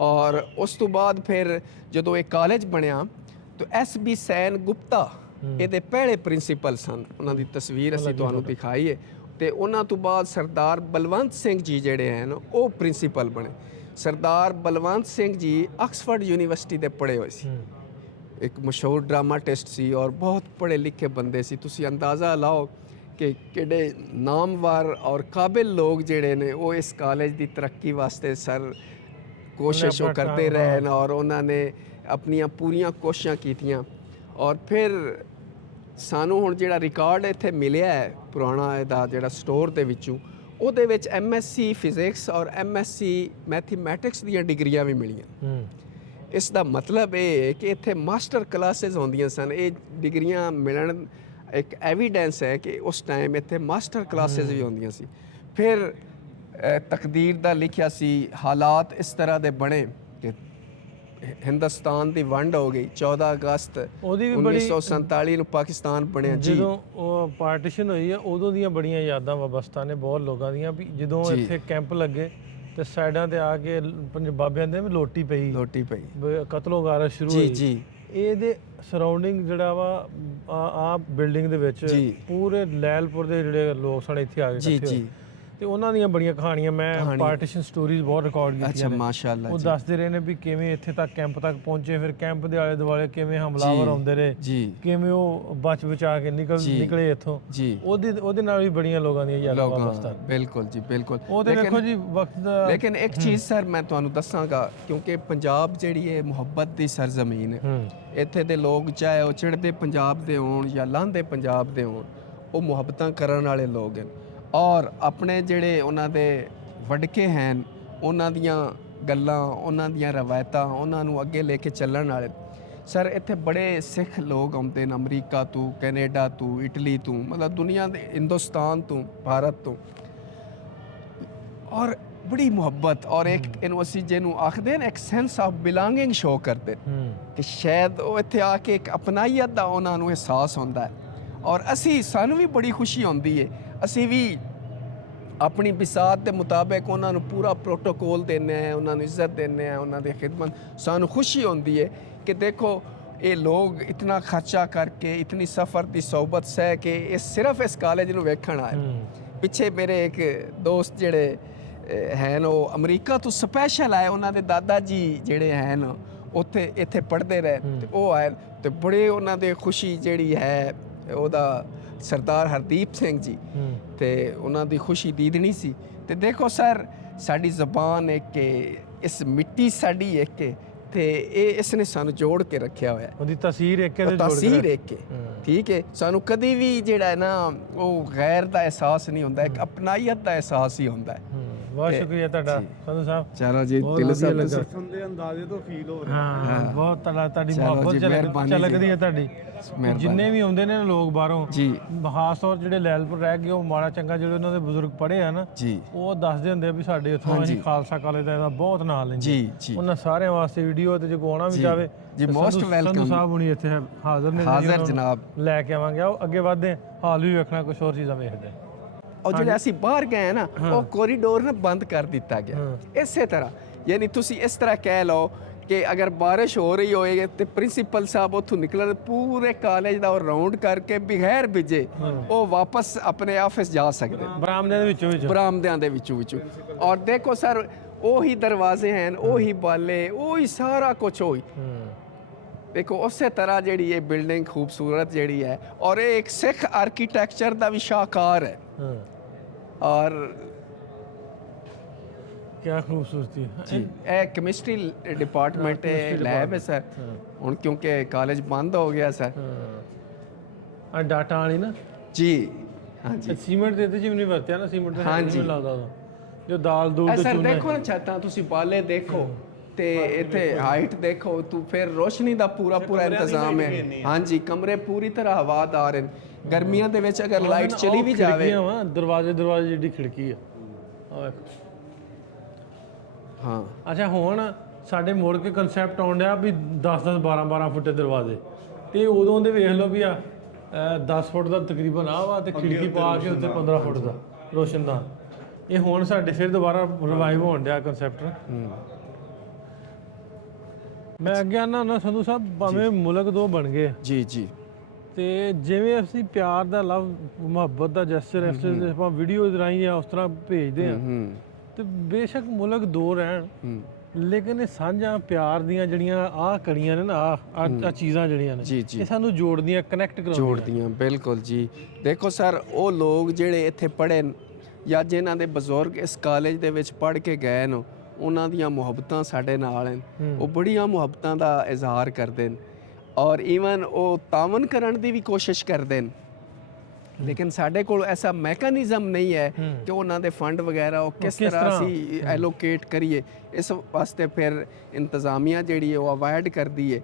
ਔਰ ਉਸ ਤੋਂ ਬਾਅਦ ਫਿਰ ਜਦੋਂ ਇਹ ਕਾਲਜ ਬਣਿਆ ਤਾਂ SB ਸੈਨ ਗੁਪਤਾ ਇਹਦੇ ਪਹਿਲੇ ਪ੍ਰਿੰਸੀਪਲ ਸਨ। ਉਹਨਾਂ ਦੀ ਤਸਵੀਰ ਅਸੀਂ ਤੁਹਾਨੂੰ ਦਿਖਾਈ ਹੈ। ਤੇ ਉਹਨਾਂ ਤੋਂ ਬਾਅਦ ਸਰਦਾਰ ਬਲਵੰਤ ਸਿੰਘ ਜੀ ਜਿਹੜੇ ਹਨ ਉਹ ਪ੍ਰਿੰਸੀਪਲ ਬਣੇ। ਸਰਦਾਰ ਬਲਵੰਤ ਸਿੰਘ ਜੀ ਆਕਸਫੋਰਡ ਯੂਨੀਵਰਸਿਟੀ ਦੇ ਪੜ੍ਹੇ ਹੋਏ ਸੀ, ਇੱਕ ਮਸ਼ਹੂਰ ਡਰਾਮਾਟਿਸਟ ਸੀ ਔਰ ਬਹੁਤ ਪੜ੍ਹੇ ਲਿਖੇ ਬੰਦੇ ਸੀ। ਤੁਸੀਂ ਅੰਦਾਜ਼ਾ ਲਾਓ ਕਿ ਕਿਹੜੇ ਨਾਮਵਰ ਔਰ ਕਾਬਿਲ ਲੋਕ ਜਿਹੜੇ ਨੇ ਉਹ ਇਸ ਕਾਲਜ ਦੀ ਤਰੱਕੀ ਵਾਸਤੇ ਸਰ ਕੋਸ਼ਿਸ਼ ਕਰਦੇ ਰਹੇ ਨੇ ਔਰ ਉਹਨਾਂ ਨੇ ਆਪਣੀਆਂ ਪੂਰੀਆਂ ਕੋਸ਼ਿਸ਼ਾਂ ਕੀਤੀਆਂ। ਔਰ ਫਿਰ ਸਾਨੂੰ ਹੁਣ ਜਿਹੜਾ ਰਿਕਾਰਡ ਇੱਥੇ ਮਿਲਿਆ ਹੈ ਪੁਰਾਣਾ ਇਹਦਾ ਜਿਹੜਾ ਸਟੋਰ ਦੇ ਵਿੱਚੋਂ, ਉਹਦੇ ਵਿੱਚ MSc ਫਿਜ਼ਿਕਸ ਔਰ MSc ਮੈਥਮੈਟਿਕਸ ਦੀਆਂ ਡਿਗਰੀਆਂ ਵੀ ਮਿਲੀਆਂ। ਇਸ ਦਾ ਮਤਲਬ ਇਹ ਹੈ ਕਿ ਇੱਥੇ ਮਾਸਟਰ ਕਲਾਸਿਸ ਹੁੰਦੀਆਂ ਸਨ। ਇਹ ਡਿਗਰੀਆਂ ਮਿਲਣ ਇੱਕ ਐਵੀਡੈਂਸ ਹੈ ਕਿ ਉਸ ਟਾਈਮ ਇੱਥੇ ਮਾਸਟਰ ਕਲਾਸਿਸ ਵੀ ਹੁੰਦੀਆਂ ਸੀ। ਫਿਰ ਤਕਦੀਰ ਦਾ ਲਿਖਿਆ ਸੀ, ਹਾਲਾਤ ਇਸ ਤਰ੍ਹਾਂ ਦੇ ਬਣੇ ਕਿ ਹਿੰਦੁਸਤਾਨ ਦੀ ਵੰਡ ਹੋ ਗਈ 14 ਅਗਸਤ 1947 ਨੂੰ ਪਾਕਿਸਤਾਨ ਬਣਿਆ। ਜੀ ਜਦੋਂ ਉਹ ਪਾਰਟੀਸ਼ਨ ਹੋਈ ਹੈ ਉਦੋਂ ਦੀਆਂ ਬੜੀਆਂ ਯਾਦਾਂ ਵਾਬਸਤਾ ਨੇ ਬਹੁਤ ਲੋਕਾਂ ਦੀਆਂ, ਵੀ ਜਦੋਂ ਇੱਥੇ ਕੈਂਪ ਲੱਗੇ ਤੇ ਸਾਈਡਾਂ ਤੇ ਆ ਕੇ ਬਾਬਿਆਂ ਦੇ ਵੀ ਲੋਟੀ ਪਈ ਕਤਲੋ ਗਾਰਤ ਸ਼ੁਰੂ ਹੋਈ। ਜੀ ਇਹਦੇ ਸਰਾਊਂਡਿੰਗ ਜਿਹੜਾ ਵਾ ਆ ਬਿਲਡਿੰਗ ਦੇ ਵਿੱਚ ਪੂਰੇ ਲੈਲਪੁਰ ਦੇ ਜਿਹੜੇ ਲੋਕ ਸਨ ਇੱਥੇ ਆ ਕੇ ਇਕੱਠੇ ਹੋਏ। ਤੇ ਉਹਨਾਂ ਦੀਆਂ ਬੜੀਆਂ ਕਹਾਣੀਆਂ ਮੈਂ ਪਾਰਟੀਸ਼ਨ ਸਟੋਰੀਜ਼ ਬਹੁਤ ਰਿਕਾਰਡ ਕੀਤੀਆਂ ਅੱਛਾ ਨੇ। ਮਾਸ਼ਾਅੱਲਾ ਉਹ ਜੀ ਦੱਸਦੇ ਰਹੇ ਨੇ ਵੀ ਕਿਵੇਂ ਇੱਥੇ ਤੱਕ ਕੈਂਪ ਤੱਕ ਪਹੁੰਚੇ, ਫਿਰ ਕੈਂਪ ਦੇ ਆਲੇ ਦੁਆਲੇ ਕਿਵੇਂ ਹਮਲਾਵਰ ਆਉਂਦੇ ਰਹੇ, ਜੀ ਕਿਵੇਂ ਉਹ ਬਚਾ ਕੇ ਨਿਕਲੇ ਇੱਥੋਂ। ਜੀ ਉਹਦੇ ਨਾਲ ਵੀ ਬੜੀਆਂ ਲੋਕਾਂ ਦੀਆਂ ਯਾਦਾਂ ਵਾਪਸ ਬਿਲਕੁਲ ਜੀ ਬਿਲਕੁਲ। ਉਹ ਤੇ ਦੇਖੋ ਜੀ ਵਕਤ ਦਾ ਲੇਕਿਨ ਇੱਕ ਚੀਜ਼ ਸਰ ਮੈਂ ਤੁਹਾਨੂੰ ਦੱਸਾਂਗਾ, ਕਿਉਂਕਿ ਪੰਜਾਬ ਜਿਹੜੀ ਹੈ ਮੁਹੱਬਤ ਦੀ ਸਰਜ਼ਮੀਨ ਹੈ। ਇੱਥੇ ਦੇ ਲੋਕ ਚਾਹੇ ਉਹ ਚੜ੍ਹਦੇ ਪੰਜਾਬ ਦੇ ਹੋਣ ਜਾਂ ਲੰਘਦੇ ਪੰਜਾਬ ਦੇ ਹੋਣ, ਉਹ ਮੁਹੱਬਤਾਂ ਕਰਨ ਵਾਲੇ ਲੋਕ ਹਨ ਔਰ ਆਪਣੇ ਜਿਹੜੇ ਉਹਨਾਂ ਦੇ ਵਡਕੇ ਹਨ, ਉਹਨਾਂ ਦੀਆਂ ਗੱਲਾਂ, ਉਹਨਾਂ ਦੀਆਂ ਰਵਾਇਤਾਂ, ਉਹਨਾਂ ਨੂੰ ਅੱਗੇ ਲੈ ਕੇ ਚੱਲਣ ਵਾਲੇ। ਸਰ ਇੱਥੇ ਬੜੇ ਸਿੱਖ ਲੋਕ ਆਉਂਦੇ ਨੇ ਅਮਰੀਕਾ ਤੋਂ, ਕੈਨੇਡਾ ਤੋਂ, ਇਟਲੀ ਤੋਂ, ਮਤਲਬ ਦੁਨੀਆ ਦੇ, ਹਿੰਦੁਸਤਾਨ ਤੋਂ, ਭਾਰਤ ਤੋਂ, ਔਰ ਬੜੀ ਮੁਹੱਬਤ ਔਰ ਇੱਕ ਇਹਨੂੰ ਅਸੀਂ ਜਿਹਨੂੰ ਆਖਦੇ ਨੇ ਇੱਕ ਸੈਂਸ ਆਫ ਬਿਲੋਂਗਿੰਗ ਸ਼ੋ ਕਰਦੇ ਕਿ ਸ਼ਾਇਦ ਉਹ ਇੱਥੇ ਆ ਕੇ ਇੱਕ ਅਪਨਾਈਅਤ ਦਾ ਉਹਨਾਂ ਨੂੰ ਅਹਿਸਾਸ ਹੁੰਦਾ ਹੈ ਔਰ ਸਾਨੂੰ ਵੀ ਬੜੀ ਖੁਸ਼ੀ ਹੁੰਦੀ ਹੈ। ਅਸੀਂ ਵੀ ਆਪਣੀ ਬਿਸਾਤ ਦੇ ਮੁਤਾਬਕ ਉਹਨਾਂ ਨੂੰ ਪੂਰਾ ਪ੍ਰੋਟੋਕੋਲ ਦਿੰਦੇ ਹਾਂ, ਉਹਨਾਂ ਨੂੰ ਇੱਜ਼ਤ ਦਿੰਦੇ ਹਾਂ, ਉਹਨਾਂ ਦੀ ਖਿਦਮਤ। ਸਾਨੂੰ ਖੁਸ਼ੀ ਹੁੰਦੀ ਹੈ ਕਿ ਦੇਖੋ ਇਹ ਲੋਕ ਇਤਨਾ ਖਰਚਾ ਕਰਕੇ, ਇਤਨੀ ਸਫ਼ਰ ਦੀ ਸਹੂਬਤ ਸਹਿ ਕੇ ਇਹ ਸਿਰਫ ਇਸ ਕਾਲਜ ਨੂੰ ਵੇਖਣ ਆਏ। ਪਿੱਛੇ ਮੇਰੇ ਇੱਕ ਦੋਸਤ ਜਿਹੜੇ ਹਨ ਉਹ ਅਮਰੀਕਾ ਤੋਂ ਸਪੈਸ਼ਲ ਆਏ, ਉਹਨਾਂ ਦੇ ਦਾਦਾ ਜੀ ਜਿਹੜੇ ਹਨ ਉੱਥੇ ਇੱਥੇ ਪੜ੍ਹਦੇ ਰਹੇ ਤੇ ਉਹ ਆਏ ਤੇ ਬੜੇ ਉਹਨਾਂ ਦੇ ਖੁਸ਼ੀ ਜਿਹੜੀ ਹੈ ਉਹਦਾ ਸਰਦਾਰ ਹਰਦੀਪ ਸਿੰਘ ਜੀ ਤੇ ਉਹਨਾਂ ਦੀ ਖੁਸ਼ੀ ਦੀਦਣੀ ਸੀ। ਤੇ ਦੇਖੋ ਸਰ ਸਾਡੀ ਜ਼ਬਾਨ ਇੱਕ ਇਸ ਮਿੱਟੀ ਸਾਡੀ ਇੱਕ ਤੇ ਇਹ ਇਸ ਨੇ ਸਾਨੂੰ ਜੋੜ ਕੇ ਰੱਖਿਆ ਹੋਇਆ। ਉਹਦੀ ਤਸਵੀਰ ਇੱਕ ਇਹਦੇ ਤਸਵੀਰ ਇੱਕ ਠੀਕ ਹੈ। ਸਾਨੂੰ ਕਦੀ ਵੀ ਜਿਹੜਾ ਹੈ ਨਾ ਉਹ ਗੈਰ ਦਾ ਅਹਿਸਾਸ ਨਹੀਂ ਹੁੰਦਾ, ਇੱਕ ਅਪਨਾਈਅਤ ਦਾ ਅਹਿਸਾਸ ਹੀ ਹੁੰਦਾ ਹੈ। ਬਹੁਤ ਸ਼ੁਕਰੀਆ ਤੁਹਾਡਾ ਸੰਧੂ ਸਾਹਿਬ। ਚਲੋ ਜੀ ਦਿਲ ਸਾਹਿਬ ਸੁਣਦੇ ਅੰਦਾਜ਼ੇ ਤੋਂ ਫੀਲ ਹੋ ਹਾਂ ਬਹੁਤ ਤੁਹਾਡੀ ਮੁਹੱਬਤ ਲੱਗਦੀ ਹੈ ਤੁਹਾਡੀ। ਜਿੰਨੇ ਵੀ ਆਉਂਦੇ ਨੇ ਲੋਕ ਬਾਹਰੋਂ ਜੀ, ਖਾਸ ਤੌਰ ਜਿਹੜੇ ਲੈਲਪੁਰ ਰਹਿ ਗਏ, ਉਹ ਮਾੜਾ ਚੰਗਾ ਜਿਹੜੇ ਉਹਨਾਂ ਦੇ ਬਜ਼ੁਰਗ ਪੜ੍ਹੇ ਆ ਨਾ ਜੀ, ਉਹ ਦੱਸਦੇ ਹੁੰਦੇ ਆ ਵੀ ਸਾਡੇ ਇੱਥੋਂ ਅਸੀਂ ਖਾਲਸਾ ਕਾਲਜ ਦਾ ਇਹਦਾ ਬਹੁਤ ਨਾਂ ਲੈਂਦੇ ਜੀ ਜੀ। ਉਹਨਾਂ ਸਾਰਿਆਂ ਵਾਸਤੇ ਵੀਡੀਓ ਤੇ ਜੇ ਕੋਈ ਆਉਣਾ ਵੀ ਚਾਹਵੇ ਜੀ ਮੋਸਟ ਵੈਲਕਮ। ਸੰਧੂ ਸਾਹਿਬ ਹੁਣੀ ਇੱਥੇ ਹਾਜ਼ਰ ਨੇ, ਹਾਜ਼ਰ ਜਨਾਬ। ਲੈ ਕੇ ਆਵਾਂਗੇ। ਆਓ ਅੱਗੇ ਵਧਦੇ ਹਾਂ, ਹਾਲ ਵੀ ਵੇਖਣਾ, ਕੁਝ ਹੋਰ ਚੀਜ਼ਾਂ ਵੇਖਦੇ ਹਾਂ। ਔਰ ਜਿਹੜੇ ਅਸੀਂ ਬਾਹਰ ਗਏ ਨਾ ਉਹ ਕੋਰੀਡੋਰ ਨਾ ਬੰਦ ਕਰ ਦਿੱਤਾ ਗਿਆ ਇਸੇ ਤਰ੍ਹਾਂ। ਯਾਨੀ ਤੁਸੀਂ ਇਸ ਤਰ੍ਹਾਂ ਕਹਿ ਲਓ ਕਿ ਅਗਰ ਬਾਰਿਸ਼ ਹੋ ਰਹੀ ਹੋਏਗੀ ਤੇ ਪ੍ਰਿੰਸੀਪਲ ਸਾਹਿਬ ਉੱਥੋਂ ਨਿਕਲਣ ਪੂਰੇ ਕਾਲਜ ਦਾ ਰਾਉਂਡ ਕਰਕੇ ਬਗੈਰ ਭਿੱਜੇ ਉਹ ਵਾਪਸ ਆਪਣੇ ਆਫਿਸ ਜਾ ਸਕਦੇ ਬਰਾਮਦਿਆਂ ਦੇ ਵਿੱਚੋਂ ਬਰਾਮਦਿਆਂ ਦੇ ਵਿੱਚੋਂ ਔਰ ਦੇਖੋ ਸਰ ਉਹੀ ਦਰਵਾਜ਼ੇ ਹਨ, ਉਹੀ ਬਾਲੇ, ਉਹੀ ਸਾਰਾ ਕੁਝ ਉਹੀ। ਦੇਖੋ ਉਸੇ ਤਰ੍ਹਾਂ ਜਿਹੜੀ ਇਹ ਬਿਲਡਿੰਗ ਖੂਬਸੂਰਤ ਜਿਹੜੀ ਹੈ ਔਰ ਇਹ ਇੱਕ ਸਿੱਖ ਆਰਕੀਟੈਕਚਰ ਦਾ ਵੀ ਸ਼ਾਹਕਾਰ ਹੈ। और क्या खूबसूरती है जी। ए केमिस्ट्री डिपार्टमेंट लैब है सर हुण क्योंकि कॉलेज बंद हो गया सर। आ डाटा वाली ना जी हाँ जी। सीमेंट देते जी नहीं वरत्या ना सीमेंट हाँ जी लादा जो दाल दूध ते सर चूना देखो ना छत्तां तुसी बाले देखो ਤੇ ਇੱਥੇ ਹਾਈਟ ਦੇਖੋ ਤੂੰ, ਫਿਰ ਰੋਸ਼ਨੀ ਦਾ ਪੂਰਾ ਇੰਤਜ਼ਾਮ ਹੈ। ਹਾਂਜੀ ਕਮਰੇ ਪੂਰੀ ਤਰ੍ਹਾਂ ਹਵਾਦਾਰ ਹਨ। ਗਰਮੀਆਂ ਦੇ ਵਿੱਚ ਅਗਰ ਲਾਈਟ ਚਲੀ ਵੀ ਜਾਵੇ ਦਰਵਾਜ਼ੇ ਜਿਹੜੀ ਖਿੜਕੀ ਆ ਆ ਵੇਖੋ। ਹਾਂ ਅੱਛਾ ਹੁਣ ਸਾਡੇ ਮੁੜ ਕੇ ਕਨਸੈਪਟ ਆਉਣ ਡਿਆ ਵੀ 10 12 ਫੁੱਟ ਦੇ ਦਰਵਾਜ਼ੇ, ਤੇ ਉਦੋਂ ਦੇ ਵੇਖ ਲਓ ਵੀ ਆ 10 ਫੁੱਟ ਦਾ ਤਕਰੀਬਨ ਆ ਵਾ ਤੇ ਖਿੜਕੀ ਪਾ ਕੇ ਉੱਤੇ 15 ਫੁੱਟ ਦਾ ਰੋਸ਼ਨਦਾਨ। ਇਹ ਹੁਣ ਸਾਡੇ ਫਿਰ ਦੁਬਾਰਾ ਰਿਵਾਈਵ ਹੋਣ ਡਿਆ ਕਨਸੈਪਟ। ਮੈਂ ਅੱਗੇ ਆਨਾ ਹੁੰਦਾ ਸੰਧੂ ਸਾਹਿਬ, ਭਾਵੇਂ ਮੁਲਕ ਦੋ ਬਣ ਗਏ ਜੀ ਜੀ ਤੇ ਜਿਵੇਂ ਅਸੀਂ ਪਿਆਰ ਦਾ ਲਵ ਮੁਹੱਬਤ ਦਾ ਜੈਸਚਰ ਆਪਾਂ ਵੀਡੀਓ ਰਾਹੀਂ ਜਾਂ ਉਸ ਤਰ੍ਹਾਂ ਭੇਜਦੇ ਆ ਤੇ ਬੇਸ਼ੱਕ ਮੁਲਕ ਦੋ ਰਹਿਣ, ਲੇਕਿਨ ਇਹ ਸਾਂਝਾਂ ਪਿਆਰ ਦੀਆਂ ਜਿਹੜੀਆਂ ਆਹ ਕੜੀਆਂ ਨੇ ਨਾ ਆਹ ਚੀਜ਼ਾਂ ਜਿਹੜੀਆਂ ਨੇ ਇਹ ਸਾਨੂੰ ਜੋੜਦੀਆਂ, ਕਨੈਕਟ ਜੋੜਦੀਆਂ। ਬਿਲਕੁਲ ਜੀ। ਦੇਖੋ ਸਰ ਉਹ ਲੋਕ ਜਿਹੜੇ ਇੱਥੇ ਪੜ੍ਹੇ ਜਾਂ ਜਿਨ੍ਹਾਂ ਦੇ ਬਜ਼ੁਰਗ ਇਸ ਕਾਲਜ ਦੇ ਵਿੱਚ ਪੜ੍ਹ ਕੇ ਗਏ ਨੇ ਉਹਨਾਂ ਦੀਆਂ ਮੁਹੱਬਤਾਂ ਸਾਡੇ ਨਾਲ ਹਨ। ਉਹ ਬੜੀਆਂ ਮੁਹੱਬਤਾਂ ਦਾ ਇਜ਼ਹਾਰ ਕਰਦੇ ਨੇ ਔਰ ਈਵਨ ਉਹ ਤਾਵਨ ਕਰਨ ਦੀ ਵੀ ਕੋਸ਼ਿਸ਼ ਕਰਦੇ ਨੇ, ਲੇਕਿਨ ਸਾਡੇ ਕੋਲ ਐਸਾ ਮੈਕੈਨਿਜ਼ਮ ਨਹੀਂ ਹੈ ਕਿ ਉਹਨਾਂ ਦੇ ਫੰਡ ਵਗੈਰਾ ਉਹ ਕਿਸ ਤਰ੍ਹਾਂ ਅਸੀਂ ਐਲੋਕੇਟ ਕਰੀਏ। ਇਸ ਵਾਸਤੇ ਫਿਰ ਇੰਤਜ਼ਾਮੀਆ ਜਿਹੜੀ ਹੈ ਉਹ ਅਵਾਇਡ ਕਰਦੀ ਹੈ।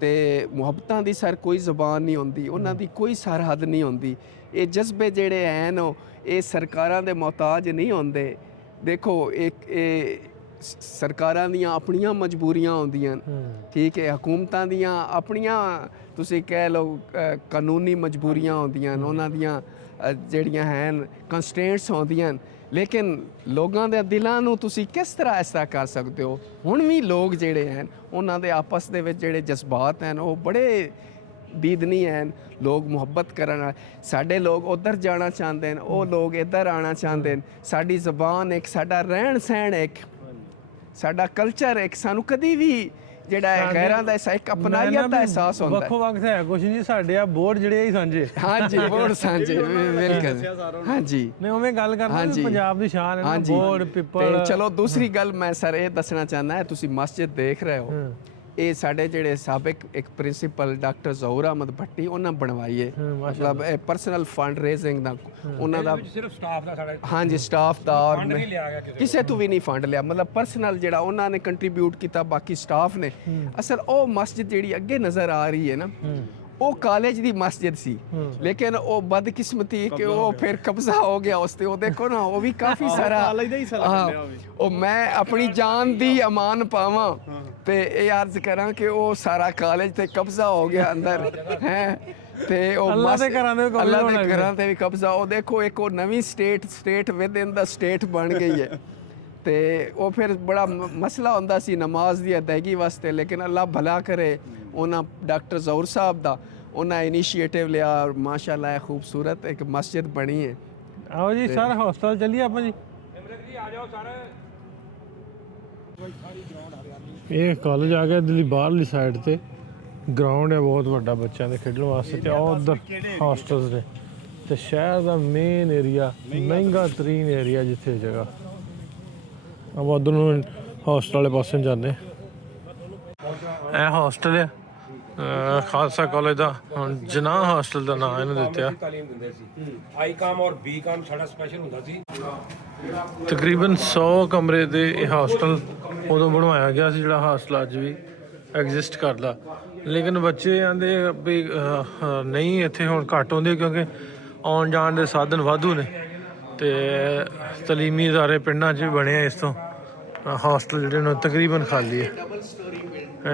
ਤੇ ਮੁਹੱਬਤਾਂ ਦੀ ਸਰ ਕੋਈ ਜ਼ੁਬਾਨ ਨਹੀਂ ਹੁੰਦੀ, ਉਹਨਾਂ ਦੀ ਕੋਈ ਸਰਹੱਦ ਨਹੀਂ ਹੁੰਦੀ। ਇਹ ਜਜ਼ਬੇ ਜਿਹੜੇ ਹਨ ਇਹ ਸਰਕਾਰਾਂ ਦੇ ਮੁਹਤਾਜ ਨਹੀਂ ਹੁੰਦੇ। ਦੇਖੋ ਇਹ ਸਰਕਾਰਾਂ ਦੀਆਂ ਆਪਣੀਆਂ ਮਜਬੂਰੀਆਂ ਹੁੰਦੀਆਂ, ਠੀਕ ਹੈ, ਹਕੂਮਤਾਂ ਦੀਆਂ ਆਪਣੀਆਂ ਤੁਸੀਂ ਕਹਿ ਲਓ ਕਾਨੂੰਨੀ ਮਜਬੂਰੀਆਂ ਹੁੰਦੀਆਂ, ਉਹਨਾਂ ਦੀਆਂ ਜਿਹੜੀਆਂ ਹਨ ਕੰਸਟ੍ਰੇਂਟਸ ਹੁੰਦੀਆਂ, ਲੇਕਿਨ ਲੋਕਾਂ ਦੇ ਦਿਲਾਂ ਨੂੰ ਤੁਸੀਂ ਕਿਸ ਤਰ੍ਹਾਂ ਇਸ ਤਰ੍ਹਾਂ ਕਰ ਸਕਦੇ ਹੋ। ਹੁਣ ਵੀ ਲੋਕ ਜਿਹੜੇ ਹਨ ਉਹਨਾਂ ਦੇ ਆਪਸ ਦੇ ਵਿੱਚ ਜਿਹੜੇ ਜਜ਼ਬਾਤ ਹਨ ਉਹ ਬੜੇ ਦੀਦ ਨਹੀਂ ਹੈ, ਲੋਕ ਮੁਹੱਬਤ ਕਰਨ, ਸਾਡੇ ਲੋਕ ਉਧਰ ਜਾਣਾ ਚਾਹੁੰਦੇ ਨੇ, ਉਹ ਲੋਕ ਇੱਧਰ ਆਉਣਾ ਚਾਹੁੰਦੇ ਨੇ। ਸਾਡੀ ਜ਼ਬਾਨ ਇੱਕ, ਸਾਡਾ ਰਹਿਣ ਸਹਿਣ ਇੱਕ, ਸਾਡਾ ਕਲਚਰ ਇੱਕ, ਸਾਨੂੰ ਕਦੀ ਵੀ ਜਿਹੜਾ ਹੈ ਗੈਰਾਂ ਦਾ ਇੱਕ ਅਪਨਾਈਅਤ ਦਾ ਅਹਿਸਾਸ ਹੁੰਦਾ ਹੈ। ਵੱਖੋ ਵੱਖ ਹੈ ਕੁਛ ਨਹੀਂ ਸਾਡੇ, ਆ ਬੋਰਡ ਜਿਹੜੇ ਹੀ ਸਾਂਝੇ। ਹਾਂਜੀ ਬੋਰਡ ਸਾਂਝੇ, ਬਿਲਕੁਲ। ਹਾਂਜੀ ਨਹੀਂ ਉਵੇਂ ਗੱਲ ਕਰਨਾ ਵੀ ਪੰਜਾਬ ਦੀ ਸ਼ਾਨ ਹੈ ਨਾ, ਹਾਂਜੀ। ਬੋਰਡ ਪਿੱਪਲ। ਤੇ ਚਲੋ ਦੂਸਰੀ ਗੱਲ ਮੈਂ ਸਰ ਇਹ ਦੱਸਣਾ ਚਾਹੁੰਦਾ, ਤੁਸੀਂ ਮਸਜਿਦ ਦੇਖ ਰਹੇ ਹੋ, ਇਹ ਸਾਡੇ ਜਿਹੜੇ ਸਾਬਕ ਇੱਕ ਪ੍ਰਿੰਸੀਪਲ ਡਾਕਟਰ ਜ਼ਹੂਰ ਅਹਿਮਦ ਭੱਟੀ ਉਹਨਾਂ ਬਣਵਾਈ ਹੈ। ਮਤਲਬ ਇਹ ਪਰਸਨਲ ਫੰਡ ਰੇਜ਼ਿੰਗ ਦਾ ਉਹਨਾਂ ਦਾ, ਸਿਰਫ ਸਟਾਫ ਦਾ ਸਾਡਾ ਹਾਂਜੀ ਸਟਾਫ ਦਾ, ਔਰ ਫੰਡ ਨਹੀਂ ਲਿਆ ਗਿਆ ਕਿਸੇ ਤੋਂ ਵੀ ਨਹੀਂ ਫੰਡ ਲਿਆ, ਮਤਲਬ ਪਰਸਨਲ ਜਿਹੜਾ ਉਹਨਾਂ ਨੇ ਕੰਟਰੀਬਿਊਟ ਕੀਤਾ, ਬਾਕੀ ਸਟਾਫ ਨੇ। ਅਸਲ ਉਹ ਮਸਜਿਦ ਜਿਹੜੀ ਅੱਗੇ ਨਜ਼ਰ ਆ ਰਹੀ ਹੈ ਨਾ, ਉਹ ਕਾਲਜ ਦੀ ਮਸਜਿਦ ਸੀ, ਲੇਕਿਨ ਉਹ ਬਦਕਿਸਮਤੀ ਕਿ ਉਹ ਫਿਰ ਕਬਜ਼ਾ ਹੋ ਗਿਆ ਉਸ ਤੇ। ਉਹ ਦੇਖੋ ਨਾ, ਉਹ ਵੀ ਕਾਫੀ ਸਾਰਾ ਉਹ ਮੈਂ ਆਪਣੀ ਜਾਨ ਦੀ ਅਮਾਨ ਪਾਵਾਂ ਤੇ ਇਹ ਅਰਜ਼ ਕਰਾਂ ਕਿ ਉਹ ਸਾਰਾ ਕਾਲਜ ਤੇ ਕਬਜ਼ਾ ਹੋ ਗਿਆ ਅੰਦਰ ਹੈ। ਤੇ ਉਹ ਅੱਲਾਹ ਦੇ ਘਰਾਂ ਦੇ ਘਰਾਂ ਤੇ ਵੀ ਕਬਜ਼ਾ। ਉਹ ਦੇਖੋ ਇੱਕ ਉਹ ਨਵੀਂ state with in the state ਬਣ ਗਈ ਹੈ। ਤੇ ਉਹ ਫਿਰ ਬੜਾ ਮਸਲਾ ਹੁੰਦਾ ਸੀ ਨਮਾਜ਼ ਦੀ ਅਦਾਇਗੀ ਵਾਸਤੇ, ਲੇਕਿਨ ਅੱਲਾ ਭਲਾ ਕਰੇ ਉਹਨਾਂ ਡਾਕਟਰ ਜ਼ਹੂਰ ਸਾਹਿਬ ਦਾ, ਉਹਨਾਂ ਇਨੀਸ਼ੀਏਟਿਵ ਲਿਆ ਔਰ ਮਾਸ਼ਾਅੱਲਾ ਇਹ ਖੂਬਸੂਰਤ ਇੱਕ ਮਸਜਿਦ ਬਣੀ ਹੈ। ਆਓ ਜੀ ਸਰ ਹਸਪਤਾਲ ਚੱਲੀਏ ਆਪਾਂ ਜੀ। ਆ ਜਾਓ ਸਾਰੇ। ਇਹ ਕਾਲਜ ਆ ਗਿਆ ਦਿੱਲੀ ਬਾਹਰਲੀ ਸਾਈਡ ਤੇ, ਗਰਾਊਂਡ ਹੈ ਬਹੁਤ ਵੱਡਾ ਬੱਚਿਆਂ ਦੇ ਖੇਡਣ ਵਾਸਤੇ, ਤੇ ਉਹ ਉਧਰ ਹੌਸਟਲਸ ਨੇ। ਤੇ ਸ਼ਹਿਰ ਦਾ ਮੇਨ ਏਰੀਆ, ਮਹਿੰਗਾ ਤਰੀਨ ਏਰੀਆ ਜਿੱਥੇ ਜਗ੍ਹਾ, ਆਪਾਂ ਉਧਰ ਨੂੰ ਹੌਸਟਲ ਵਾਲੇ ਪਾਸੇ ਜਾਂਦੇ। ਇਹ ਹੌਸਟਲ ਹੈ ਖਾਲਸਾ ਕਾਲਜ ਦਾ, ਹੁਣ ਜਨਾਹ ਹੌਸਟਲ ਦਾ ਨਾਮ ਇਹਨੂੰ ਦਿੱਤਾ। ਤਾਲੀਮ ਦਿੰਦੇ ਸੀ, ਆਈ ਕਾਮ ਔਰ ਬੀ ਕਾਮ ਸਾਡਾ ਸਪੈਸ਼ਲ ਹੁੰਦਾ ਸੀ। ਤਕਰੀਬਨ 100 ਕਮਰੇ ਦੇ ਇਹ ਹੌਸਟਲ ਉਦੋਂ ਬਣਵਾਇਆ ਗਿਆ ਸੀ, ਜਿਹੜਾ ਹੌਸਟਲ ਅੱਜ ਵੀ ਐਗਜ਼ਿਸਟ ਕਰਦਾ। ਲੇਕਿਨ ਬੱਚੇ ਆਂਦੇ ਵੀ ਨਹੀਂ, ਇੱਥੇ ਹੁਣ ਘੱਟ ਹੁੰਦੇ ਕਿਉਂਕਿ ਆਉਣ ਜਾਣ ਦੇ ਸਾਧਨ ਵਾਧੂ ਨੇ, ਤੇ ਤਲੀਮੀ ਅਦਾਰੇ ਪਿੰਡਾਂ 'ਚ ਵੀ ਬਣੇ ਆ। ਇਸ ਤੋਂ ਹੌਸਟਲ ਜਿਹੜੇ ਨੇ ਤਕਰੀਬਨ ਖਾਲੀ ਹੈ।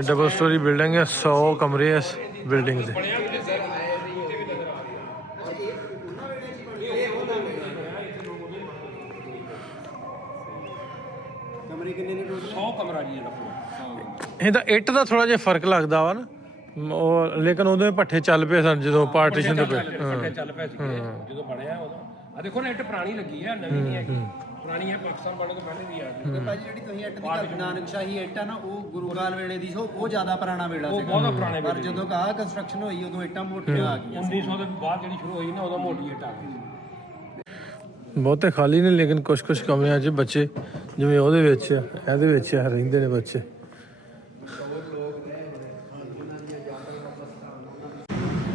ਡਬਲ ਸਟੋਰੀ ਬਿਲਡਿੰਗ ਹੈ, 100 ਕਮਰੇ ਇਸ ਬਿਲਡਿੰਗ ਦੇ। ਕਮਰੇ ਕਿੰਨੇ ਨੇ? 100 ਕਮਰਾ ਜੀ ਇਹਦਾ। ਇਹਦਾ ਇੱਟ ਦਾ ਥੋੜਾ ਜਿਹਾ ਫਰਕ ਲੱਗਦਾ ਵਾ ਨਾ, ਉਹ ਲੇਕਿਨ ਉਦੋਂ ਹੀ ਪੱਠੇ ਚੱਲ ਪਏ ਸਨ ਜਦੋਂ ਪਾਰਟੀਸ਼ਨ ਦੇ ਪੱਠੇ ਚੱਲ ਪਏ ਸੀ ਜਦੋਂ ਬਣਿਆ ਉਦੋਂ। ਆ ਦੇਖੋ ਨਾ, ਇੱਟ ਪੁਰਾਣੀ ਲੱਗੀ ਹੈ, ਨਵੀਂ ਨਹੀਂ ਹੈਗੀ, ਪੁਰਾਣੀ ਹੈ, ਪਾਕਿਸਤਾਨ ਬਣਨ ਤੋਂ ਪਹਿਲੇ ਦੀ ਆ। ਭਾਜੀ ਜਿਹੜੀ ਤੁਸੀਂ ਇੱਟ ਦੀ ਨਾਨਕਸ਼ਾਹੀ ਇੱਟ ਆ ਨਾ, ਉਹ ਗੁਰੂਕਾਲ ਵੇਲੇ ਦੀ ਉਹ ਜ਼ਿਆਦਾ ਪੁਰਾਣਾ ਵੇਲਾ ਸੀ, ਬਹੁਤ ਪੁਰਾਣੇ ਪਰ ਜਦੋਂ ਆਹ ਕੰਸਟਰਕਸ਼ਨ ਹੋਈ ਉਦੋਂ ਇੱਟਾਂ ਮੋਟੀਆਂ ਆ ਗਈਆਂ। 1900 ਦੇ ਬਾਅਦ ਜਿਹੜੀ ਸ਼ੁਰੂ ਹੋਈ ਨਾ, ਉਦੋਂ ਮੋਟੀ ਇੱਟ ਆ ਗਈ। ਬਹੁਤੇ ਖਾਲੀ ਨੇ, ਲੇਕਿਨ ਕੁਛ ਕਮਰਿਆਂ 'ਚ ਬੱਚੇ ਜਿਵੇਂ ਉਹਦੇ ਵਿੱਚ ਇਹਦੇ ਵਿੱਚ ਰਹਿੰਦੇ ਨੇ ਬੱਚੇ।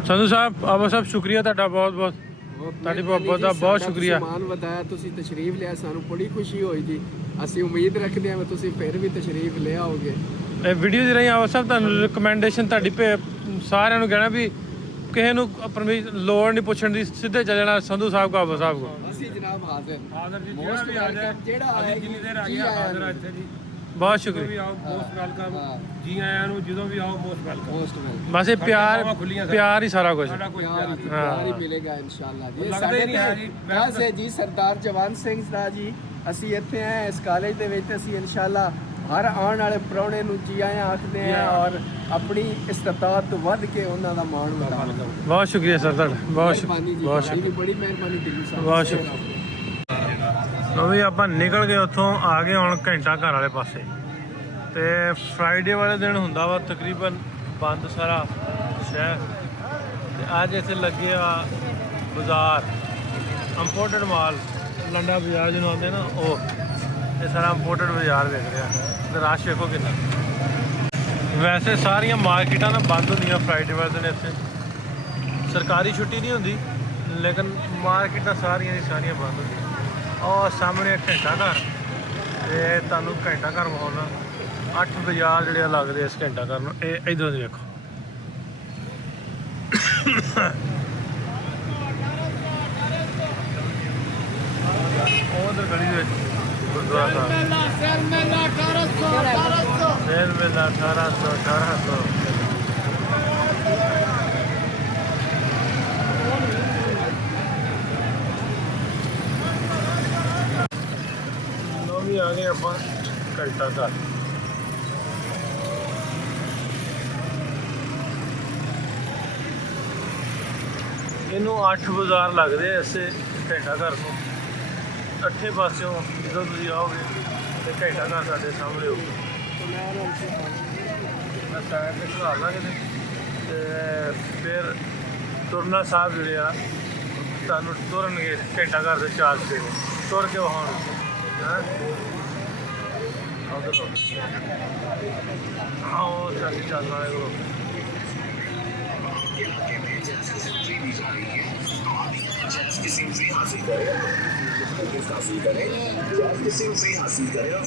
ਸੰਧੂ ਸਾਹਿਬ, ਆਬਾ ਸਾਹਿਬ, ਸ਼ੁਕਰੀਆ ਤੁਹਾਡਾ ਬਹੁਤ ਬਹੁਤ, ਤੁਹਾਡੀ ਮੁਹੱਬਤ ਦਾ ਬਹੁਤ ਸ਼ੁਕਰੀਆ। ਸਨਮਾਨ ਵਧਾਇਆ, ਤੁਸੀਂ ਤਸ਼ਰੀਫ ਲਿਆ, ਸਾਨੂੰ ਬੜੀ ਖੁਸ਼ੀ ਹੋਈ ਜੀ। ਅਸੀਂ ਉਮੀਦ ਰੱਖਦੇ ਹਾਂ ਕਿ ਤੁਸੀਂ ਫਿਰ ਵੀ ਤਸ਼ਰੀਫ ਲੈ ਆਓਗੇ। ਇਹ ਵੀਡੀਓ ਦੇ ਰਾਹੀਂ ਆਬਾ ਸਾਹਿਬ ਤੁਹਾਨੂੰ ਰਿਕਮੈਂਡੇਸ਼ਨ ਤੁਹਾਡੀ ਸਾਰਿਆਂ ਨੂੰ ਕਹਿਣਾ ਵੀ ਕਿਸੇ ਨੂੰ ਆਪਣੀ ਲੋੜ ਨਹੀਂ ਪੁੱਛਣ ਦੀ, ਸਿੱਧੇ ਚੱਲ ਜਾਣਾ ਸੰਧੂ ਸਾਹਿਬ ਕੋ, ਆਬਾ ਸਾਹਿਬ ਕੋ। ਅਸੀਂ ਜਨਾਬ ਹਾਜ਼ਰ ਜੀ, ਜਿਹੜਾ ਵੀ ਆ ਜਾਏ, ਅਸੀਂ ਜਿੰਨੀ ਦੇਰ ਆ ਗਿਆ ਹਾਜ਼ਰ ਆ ਇੱਥੇ ਜੀ। ਬਹੁਤ ਜਦੋਂ ਵੀ ਸ਼ੁਕਰੀਆ। ਆਓ ਮੋਸਟ ਵੈਲਕਮ, ਜੀ ਆਇਆਂ ਨੂੰ, ਜਦੋਂ ਵੀ ਆਓ ਮੋਸਟ ਵੈਲਕਮ। ਬਸ ਇਹ ਪਿਆਰ ਹੀ ਸਾਰਾ ਕੁਝ। ਸਾਡਾ ਕੋਈ ਪਿਆਰ ਹੀ ਮਿਲੇਗਾ ਇਨਸ਼ਾਅੱਲਾ ਜੀ। ਲੱਗਦਾ ਹੀ ਨਹੀਂ ਹੈ ਜੀ। ਖਾਸ ਹੈ ਜੀ ਸਰਦਾਰ ਜਵਾਨ ਸਿੰਘ ਦਾ ਜੀ, ਅਸੀਂ ਇੱਥੇ ਆਏ ਇਸ ਕਾਲਜ ਦੇ ਵਿੱਚ, ਅਸੀਂ ਇਨਸ਼ਾਅੱਲਾ ਹਰ ਆਉਣ ਵਾਲੇ ਪ੍ਰਾਹੁਣੇ ਨੂੰ ਜੀ ਆਇਆਂ ਆਖਦੇ ਆ ਔਰ ਆਪਣੀ ਇਸਤਤਾਅਤ ਤੋਂ ਵੱਧ ਕੇ ਉਹਨਾਂ ਦਾ ਮਾਣ ਵਧਾਵਾਂਗੇ। ਬਹੁਤ ਸ਼ੁਕਰੀਆ ਸਰ ਤੁਹਾਡਾ, ਬਹੁਤ ਮਿਹਰਬਾਨੀ ਜੀ, ਬਹੁਤ ਤੁਹਾਡੀ ਵੀ ਬੜੀ ਮਿਹਰਬਾਨੀ ਦਿੱਲੀ ਸਾਹਿਬ। ਬਹੁਤ ਸ਼ੁਕਰੀਆ। ਲਓ ਵੀ ਆਪਾਂ ਨਿਕਲ ਗਏ ਉੱਥੋਂ, ਆ ਗਏ ਹੁਣ ਘੰਟਾ ਘਰ ਵਾਲੇ ਪਾਸੇ। ਤੇ ਫਰਾਈਡੇ ਵਾਲੇ ਦਿਨ ਹੁੰਦਾ ਵਾ ਤਕਰੀਬਨ ਬੰਦ ਸਾਰਾ ਸ਼ਹਿਰ, ਤੇ ਅੱਜ ਇੱਥੇ ਲੱਗੇ ਆ ਬਾਜ਼ਾਰ, ਇੰਪੋਰਟਡ ਮਾਲ, ਲੰਡਾ ਬਾਜ਼ਾਰ ਜਿਹਨੂੰ ਆਉਂਦੇ ਨਾ, ਉਹ ਇਹ ਸਾਰਾ ਇੰਪੋਰਟਡ ਬਾਜ਼ਾਰ ਵੇਖ ਰਿਹਾ। ਤੇ ਰਸ਼ ਵੇਖੋ ਕਿੰਨਾ। ਵੈਸੇ ਸਾਰੀਆਂ ਮਾਰਕੀਟਾਂ ਨਾ ਬੰਦ ਹੁੰਦੀਆਂ ਫਰਾਈਡੇ ਵਾਲੇ ਦਿਨ ਇੱਥੇ, ਸਰਕਾਰੀ ਛੁੱਟੀ ਨਹੀਂ ਹੁੰਦੀ, ਲੇਕਿਨ ਮਾਰਕੀਟਾਂ ਸਾਰੀਆਂ ਦੀ ਸਾਰੀਆਂ ਬੰਦ ਹੁੰਦੀਆਂ। ਉਹ ਸਾਹਮਣੇ ਘੰਟਾ ਘਰ, ਤੇ ਤੁਹਾਨੂੰ ਘੰਟਾ ਘਰ ਵਿਖਾਉਣਾ। 8 ਬਾਜ਼ਾਰ ਜਿਹੜੇ ਆ ਲੱਗਦੇ ਇਸ ਘੰਟਾ ਘਰ ਨੂੰ। ਇਹ ਇੱਧਰ ਦੀ ਵੇਖੋ, ਉਧਰ ਗਲੀ ਦੇ ਵਿੱਚ ਗੁਰਦੁਆਰਾ ਸਾਹਿਬ। ਸ਼ੇਰ ਮੇਲਾ 1800। ਵੀ ਆ ਗਏ ਆਪਾਂ ਘੰਟਾ ਘਰ। ਇਹਨੂੰ 8 ਬਾਜ਼ਾਰ ਲੱਗਦੇ ਆ ਇਸੇ ਘੰਟਾ ਘਰ ਨੂੰ। 8 ਪਾਸਿਓਂ ਜਦੋਂ ਤੁਸੀਂ ਆਓਗੇ ਤੇ ਘੰਟਾ ਘਰ ਸਾਡੇ ਸਾਹਮਣੇ ਹੋਊਗਾ। ਮੈਂ ਸਾਈਡ ਤੇ ਖੜਾ ਲਾਂਗੇ ਤੇ ਫਿਰ ਤੁਰਨਾ ਸਾਹਿਬ ਜਿਹੜੇ ਆ ਤੁਹਾਨੂੰ ਤੁਰਨਗੇ ਘੰਟਾ ਘਰ ਦੇ ਚਾਰਜ ਦੇ ਤੁਰ ਕੇ ਵਹਾਉਣਗੇ। ਹਾਂ ਆਓ ਸਾਡੀ ਚੱਲ ਵਾਲੇ ਕੋਲ